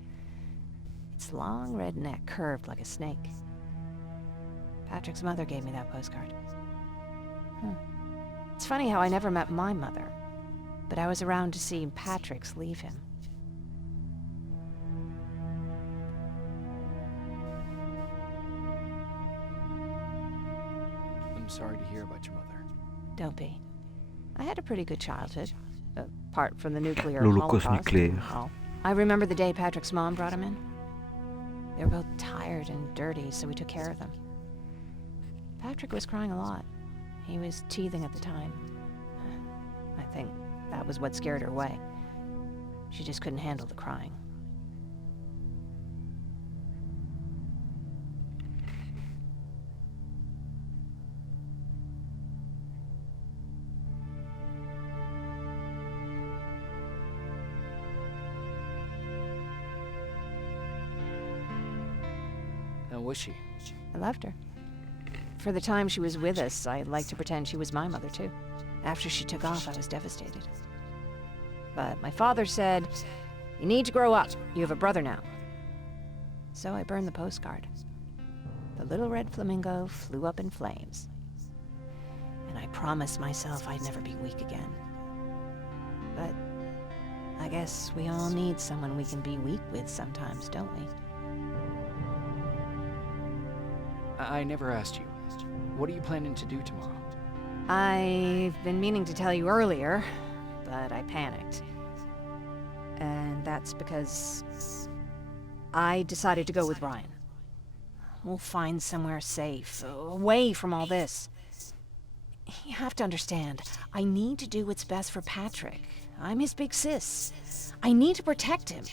Its long red neck curved like a snake. Patrick's mother gave me that postcard. It's funny how I never met my mother, but I was around to see Patrick's leave him. I'm sorry to hear about your mother. Don't be. I had a pretty good childhood, apart from the nuclear L'Holocauste holocaust. nucléaire. Oh, I remember the day Patrick's mom brought him in. They were both tired and dirty, so we took care of them. Patrick was crying a lot. He was teething at the time. I think that was what scared her away. She just couldn't handle the crying. How was she? I loved her. For the time she was with us, I liked to pretend she was my mother, too. After she took off, I was devastated. But my father said, "You need to grow up. You have a brother now." So I burned the postcard. The little red flamingo flew up in flames. And I promised myself I'd never be weak again. But I guess we all need someone we can be weak with sometimes, don't we? I never asked you. What are you planning to do tomorrow? I've been meaning to tell you earlier, but I panicked. And that's because I decided to go with Ryan. We'll find somewhere safe, away from all this. You have to understand, I need to do what's best for Patrick. I'm his big sis. I need to protect him.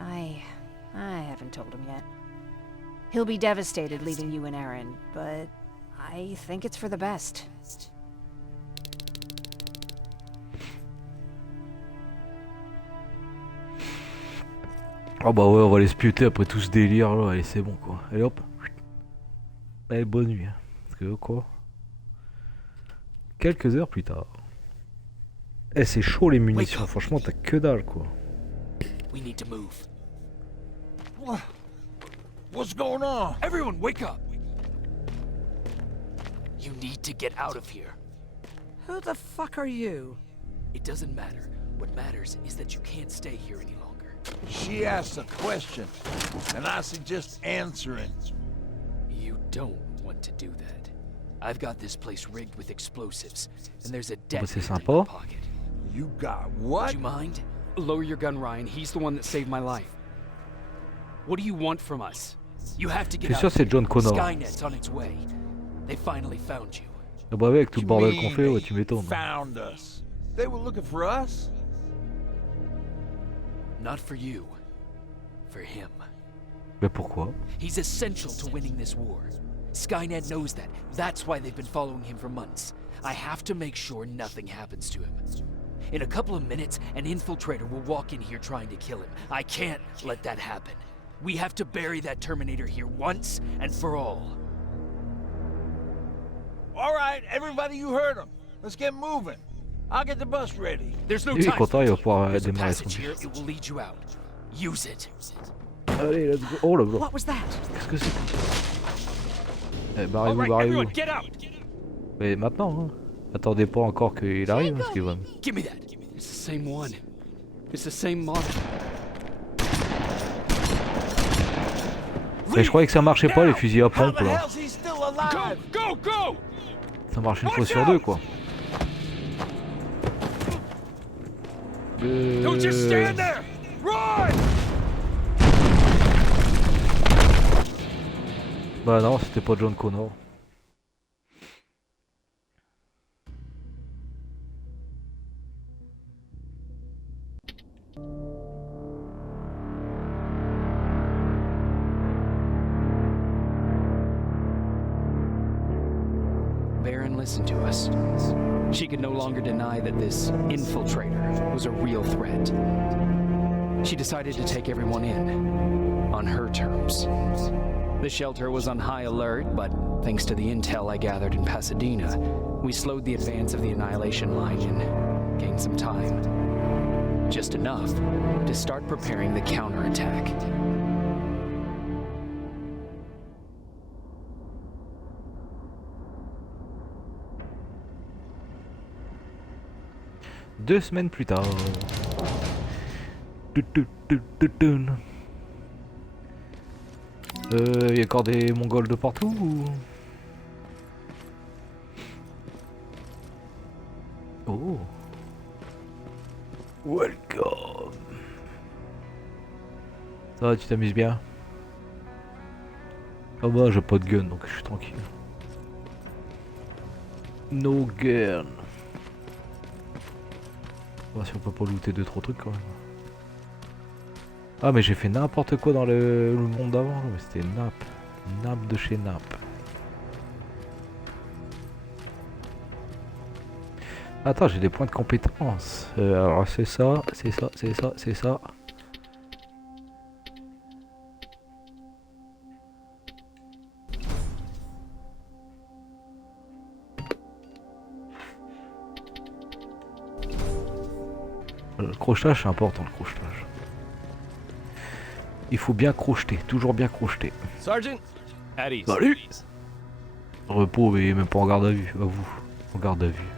I haven't told him yet. He'll be devastated leaving you and Aaron, but I think it's for the best. Oh bah ouais, on va les sputer après tout ce délire là, allez c'est bon quoi. Allez hop. Allez bonne nuit. Hein. Parce que quoi. Quelques heures plus tard. Eh c'est chaud les munitions, franchement t'as que dalle quoi. We need to move. What's going on? Everyone, wake up! You need to get out of here. Who the fuck are you? It doesn't matter. What matters is that you can't stay here any longer. She asked a question, and I suggest answering. You don't want to do that. I've got this place rigged with explosives, and there's a detonator in sympa. my pocket. You got Would what? you mind? Lower your gun, Ryan. He's the one that saved my life. What do you want from us? You have to get Je suis sûr out. c'est John Connor. Skynet's on its way. They finally found you. Ah bah ouais, avec tout le bordel You qu'on fait, mean ouais, they tu m'étonnes. found us. They were looking for us? Not for you. For him. Mais pourquoi? He's essential to winning this war. Skynet knows that. That's why they've been following him for months. I have to make sure nothing happens to him. In a couple of minutes, an infiltrator will walk in here trying to kill him. I can't let that happen. We have to bury that Terminator here once and for all. All right, everybody, you heard him. Let's get moving. I'll get the bus ready. There's no Lui, time. content, il va pouvoir There's a démarrer son passage here. bus. It will lead you out. Use it. Allez, let's go. Oh là là. What was that? Qu'est-ce que c'est? Eh, All barrez-vous, right, barrez-vous. everyone, get out. Mais maintenant, hein. Attendez pas encore qu'il arrive, parce qu'il va... Give me that. It's the same one. It's the same model. Mais je croyais que ça marchait pas les fusils à pompe là. hell's he still alive? Go, go! Ça marche une fois sur deux quoi. Don't just stand there! Run! Bah non, c'était pas John Connor. Baron listened to us. She could no longer deny that this infiltrator was a real threat. She decided to take everyone in, on her terms. The shelter was on high alert, but thanks to the intel I gathered in Pasadena, we slowed the advance of the Annihilation line and gained some time. Just enough to start preparing the counterattack. Deux semaines plus tard. Y a encore des Mongols de partout ou... Oh. Welcome. Ça va, tu t'amuses bien? Ah bah j'ai pas de gun donc je suis tranquille. No gun. Voir si on peut pas looter 2-3 trucs quand même. Ah mais j'ai fait n'importe quoi dans le monde d'avant, mais c'était nappe. Nappe de chez nappe. Attends, j'ai des points de compétence. Alors c'est ça, c'est ça, c'est ça, c'est ça. Le crochetage c'est important, le crochetage. Il faut bien crocheter, toujours bien crocheter. Sergeant, at ease. Salut. Repos mais même pas en garde à vue, à vous. En garde à vue.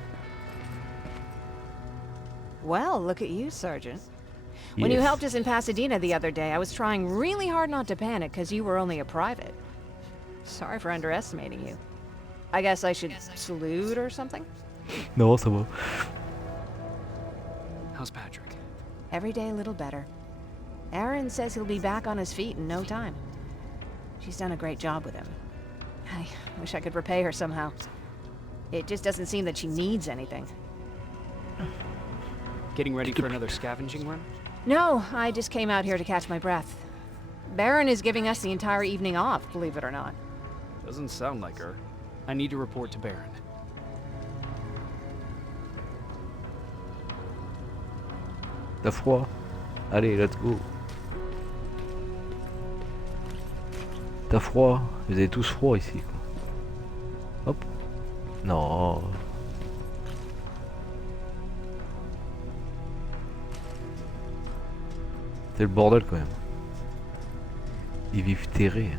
Well, look at you, Sergeant. When you Yes. helped us in Pasadena the other day, I was trying really hard not to panic because you were only a private. Sorry for underestimating you. I guess I should salute or something? Non, ça va. How's Patrick? Every day a little better. Aaron says he'll be back on his feet in no time. She's done a great job with him. I wish I could repay her somehow. It just doesn't seem that she needs anything. Getting ready for another scavenging run? No, I just came out here to catch my breath. Baron is giving us the entire evening off, believe it or not. Doesn't sound like her. I need to report to Baron. T'as froid? Allez, let's go. T'as froid? Vous avez tous froid ici, quoi. Hop. Non. C'est le bordel quand même. Ils vivent terrés.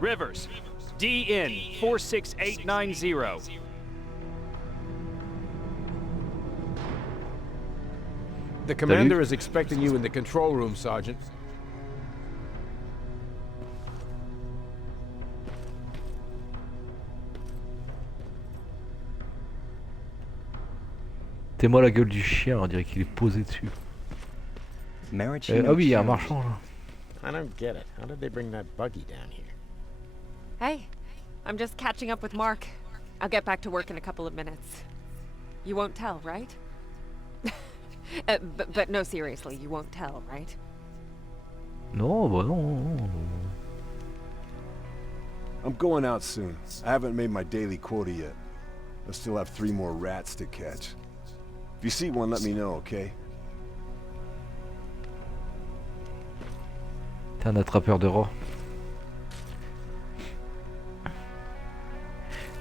Rivers, DN 46890. The commander is expecting you in the control room, Sergeant. T'es moi la gueule du chien, on dirait qu'il est posé dessus. Ah oui, il y a un marchand là. I don't get it. How did they bring that buggy down here? Hey, I'm just catching up with Mark. I'll get back to work in a couple of minutes. You won't tell, right? But no, seriously, you won't tell, right? Non, bah non. I'm going out soon. I haven't made my daily quota yet. I still have 3 more rats to catch. If you see one, let me know, okay? T'es un attrapeur de rats.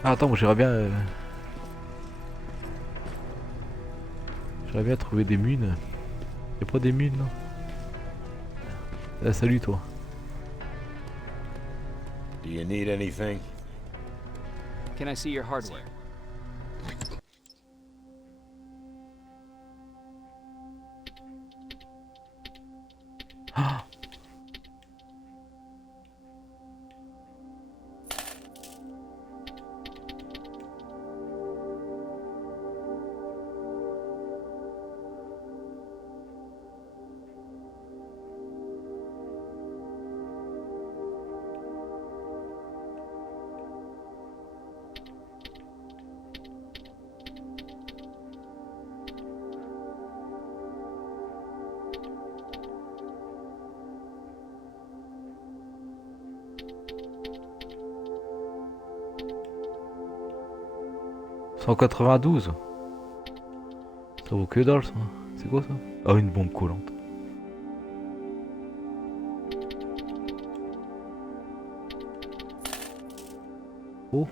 Ah, attends, moi j'aimerais bien... J'aimerais bien trouver des mines. Y'a pas des mines, non? Ah, salut toi. Do you need anything? Can I see your hardware? « 192 ». Ça vaut que dalle ça. C'est quoi ça? Ah, une bombe collante. Oh.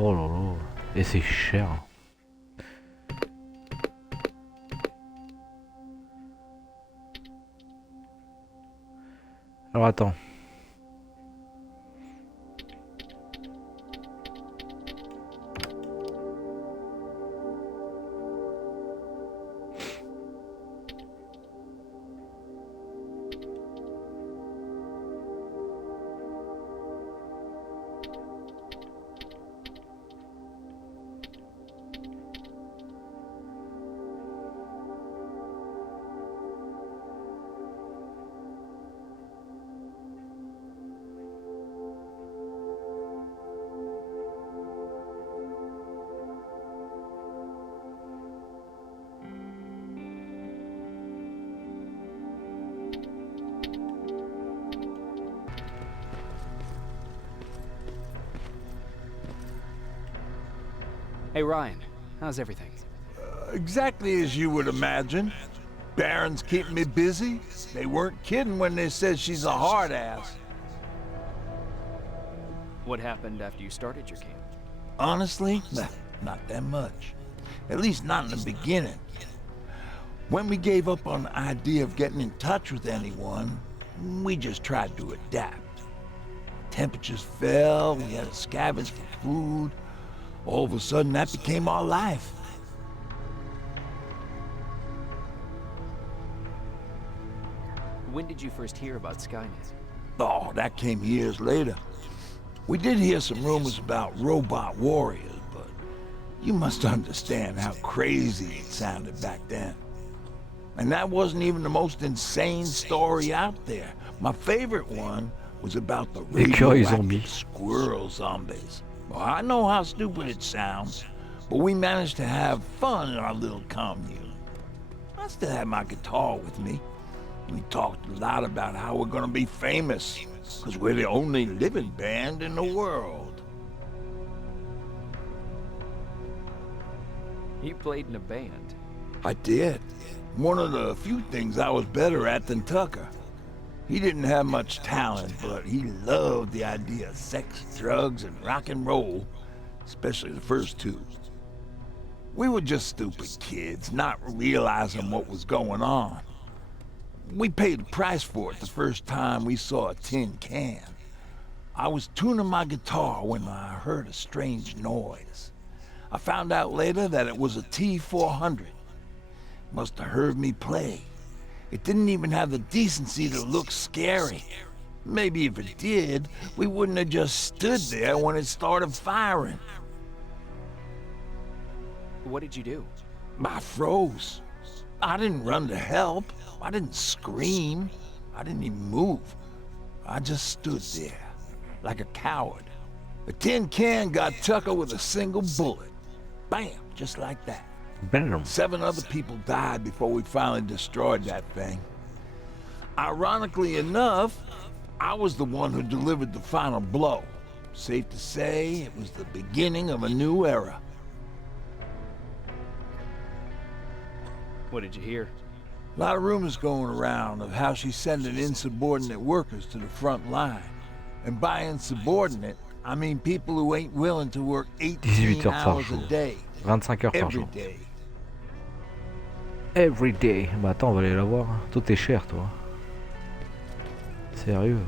Oh là là. Et c'est cher. Alors attends. Hey Ryan, how's everything? Exactly as you would imagine. Baron's keeping me busy. They weren't kidding when they said she's a hard ass. What happened after you started your camp? Honestly, not that much. At least not in the beginning. When we gave up on the idea of getting in touch with anyone, we just tried to adapt. Temperatures fell, we had to scavenge for food. All of a sudden, that became our life. When did you first hear about Skynet? Oh, that came years later. We did hear some rumors about robot warriors, but you must understand how crazy it sounded back then. And that wasn't even the most insane story out there. My favorite one was about the radioactive squirrel zombies. Well, I know how stupid it sounds, but we managed to have fun in our little commune. I still had my guitar with me. We talked a lot about how we're gonna be famous, because we're the only living band in the world. You played in a band? I did. One of the few things I was better at than Tucker. He didn't have much talent, but he loved the idea of sex, drugs, and rock and roll, especially the first two. We were just stupid kids, not realizing what was going on. We paid the price for it the first time we saw a tin can. I was tuning my guitar when I heard a strange noise. I found out later that it was a T-400. Must have heard me play. It didn't even have the decency to look scary. Maybe if it did, we wouldn't have just stood there when it started firing. What did you do? I froze. I didn't run to help. I didn't scream. I didn't even move. I just stood there, like a coward. A tin can got Tucker with a single bullet. Bam, just like that. Bam. 7 other people died before we finally destroyed that thing. Ironically enough, I was the one who delivered the final blow. Safe to say, it was the beginning of a new era. What did you hear? A lot of rumors going around of how she's sending insubordinate workers to the front line. And by insubordinate, I mean people who ain't willing to work 18 18 heures par hours a jour. day. 25 heures par Every jour. day. Every day. Bah attends, on va aller la voir. Toi t'es cher, toi. Sérieux.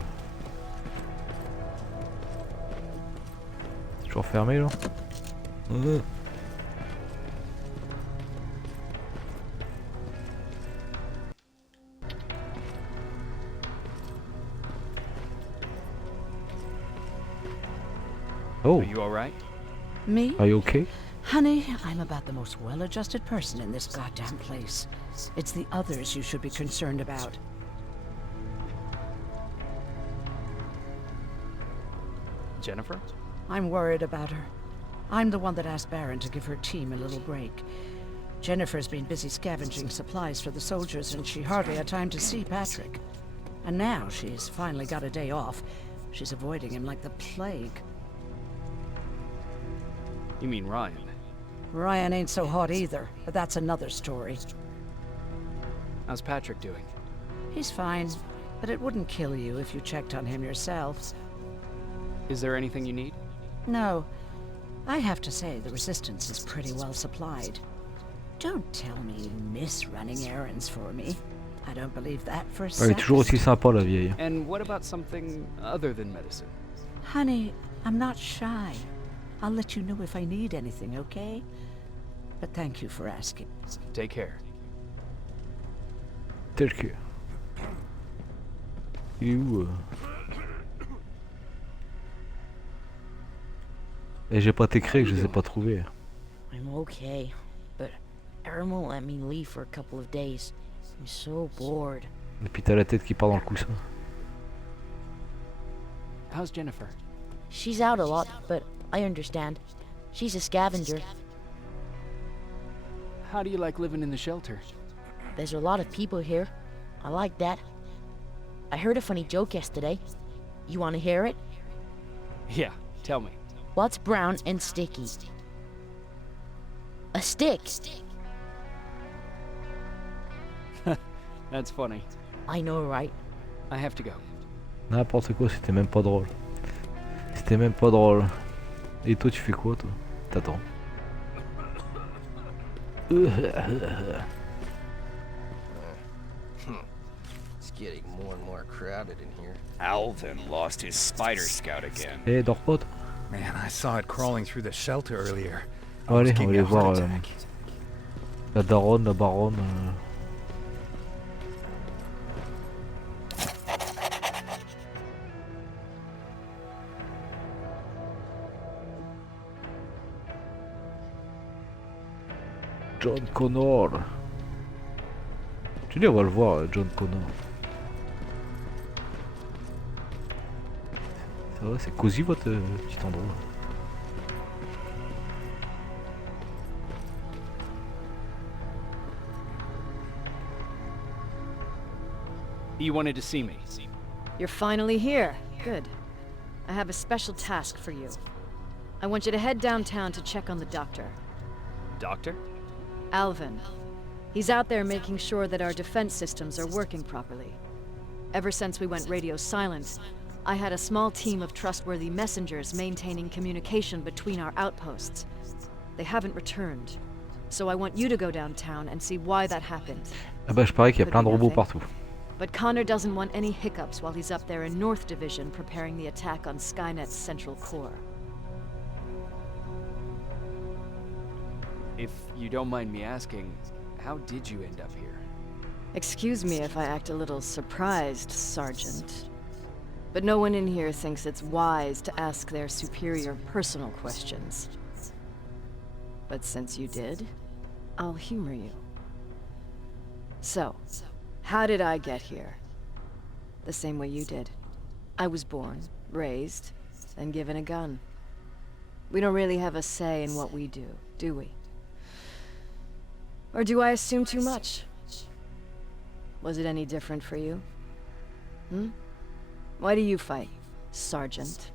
C'est toujours fermé là. Oh, Are you alright? Me? are you okay? Honey, I'm about the most well-adjusted person in this goddamn place. It's the others you should be concerned about. Jennifer? I'm worried about her. I'm the one that asked Baron to give her team a little break. Jennifer's been busy scavenging supplies for the soldiers, and she hardly had time to see Patrick. And now she's finally got a day off. She's avoiding him like the plague. You mean Ryan? Ryan ain't so hot either, but that's another story. How's Patrick doing? He's fine, but it wouldn't kill you if you checked on him yourself. Is there anything you need? No. I have to say, the Resistance is pretty well supplied. Don't tell me you miss running errands for me. I don't believe that for a Elle est second. toujours aussi sympa la vieille. And what about something other than medicine? Honey, I'm not shy. I'll let you know if I need anything, okay? But thank you for asking. Take care. Tel que. Il est où Et j'ai pas tes craie, je les ai pas trouvés. I'm okay, but Aaron won't let me leave for a couple of days. I'm so bored. Et puis t'as la tête qui part dans le coussin. How's Jennifer? She's out a lot, but I understand. She's a scavenger. How do you like living in the shelter? There's a lot of people here. I like that. I heard a funny joke yesterday. You want to hear it? Yeah, tell me. What's brown and sticky? A stick. That's funny. I know, right? I have to go. N'importe quoi, c'était même pas drôle. C'était même pas drôle. Et toi, tu fais quoi, toi? T'attends. It's getting more and more crowded in here. Alvin lost his spider scout again. Eh, dors pas, toi? Man, I saw it crawling through the shelter earlier. Bon, allez, on va Gave me aller a heart voir attack. la daronne, la baronne. John Connor. Tu dis, on va le voir, John Connor. Ça va, c'est cosy votre petit endroit. You wanted to see me. You're finally here. Good. I have a special task for you. I want you to head downtown to check on the doctor. Doctor? Alvin. He's out there making sure that our defense systems are working properly. Ever since we went radio silent, I had a small team of trustworthy messengers maintaining communication between our outposts. They haven't returned. So I want you to go downtown and see why that happened. Ah bah je parie qu'il y a plein de robots partout. But Connor doesn't want any hiccups while he's up there in North Division preparing the attack on Skynet's central core. If you don't mind me asking, how did you end up here? Excuse me if I act a little surprised, Sergeant. But no one in here thinks it's wise to ask their superior personal questions. But since you did, I'll humor you. So, how did I get here? The same way you did. I was born, raised, and given a gun. We don't really have a say in what we do we? Or do I assume too much? Was it any different for you? Why do you fight, Sergeant?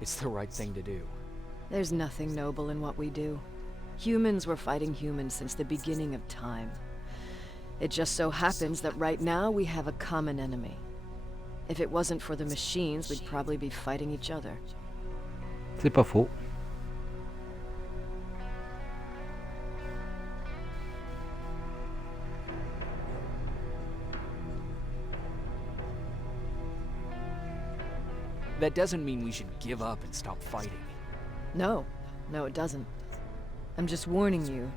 It's the right thing to do. There's nothing noble in what we do. Humans were fighting humans since the beginning of time. It just so happens that right now we have a common enemy. If it wasn't for the machines, we'd probably be fighting each other. C'est pas faux. That doesn't mean we should give up and stop fighting. No, it doesn't. I'm just warning you.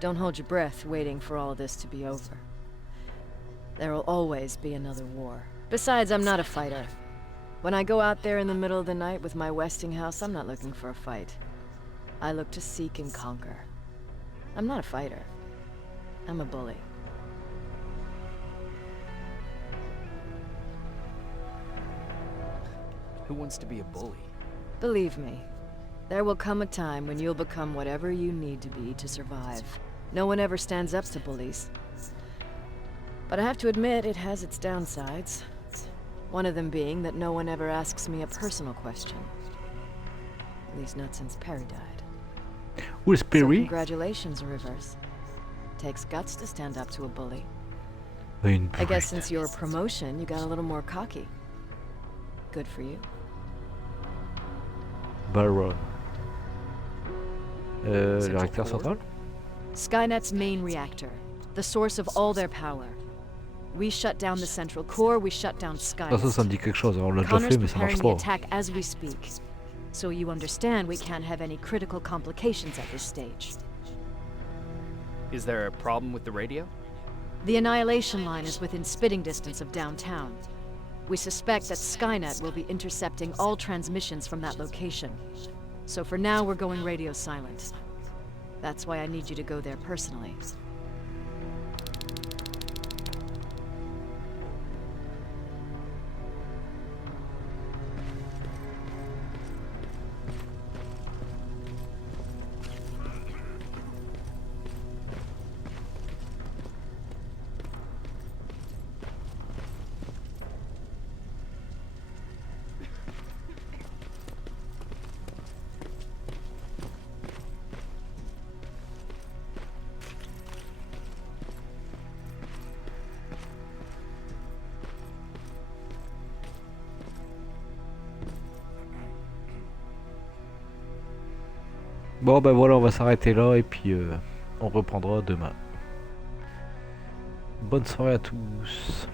Don't hold your breath waiting for all this to be over. There will always be another war. Besides, I'm not a fighter. When I go out there in the middle of the night with my Westinghouse, I'm not looking for a fight. I look to seek and conquer. I'm not a fighter. I'm a bully. Who wants to be a bully? Believe me, there will come a time when you'll become whatever you need to be to survive. No one ever stands up to bullies. But I have to admit, it has its downsides. One of them being that no one ever asks me a personal question. At least not since Perry died. Who's So Perry? congratulations, Rivers. Takes guts to stand up to a bully. Une I guess since your promotion, you got a little more cocky. Good for you. Baron. Le Central réacteur core? central? Skynet's main reactor, the source of all their power. We shut down the central core, we shut down Skynet. Ça me dit quelque chose. On l'a déjà Connor's fait, mais ça preparing marche the pas. attack as we speak. So you understand we can't have any critical complications at this stage. Is there a problem with the radio? The annihilation line is within spitting distance of downtown. We suspect that Skynet will be intercepting all transmissions from that location. So for now, we're going radio silent. That's why I need you to go there personally. Bon ben voilà, on va s'arrêter là et puis on reprendra demain. Bonne soirée à tous.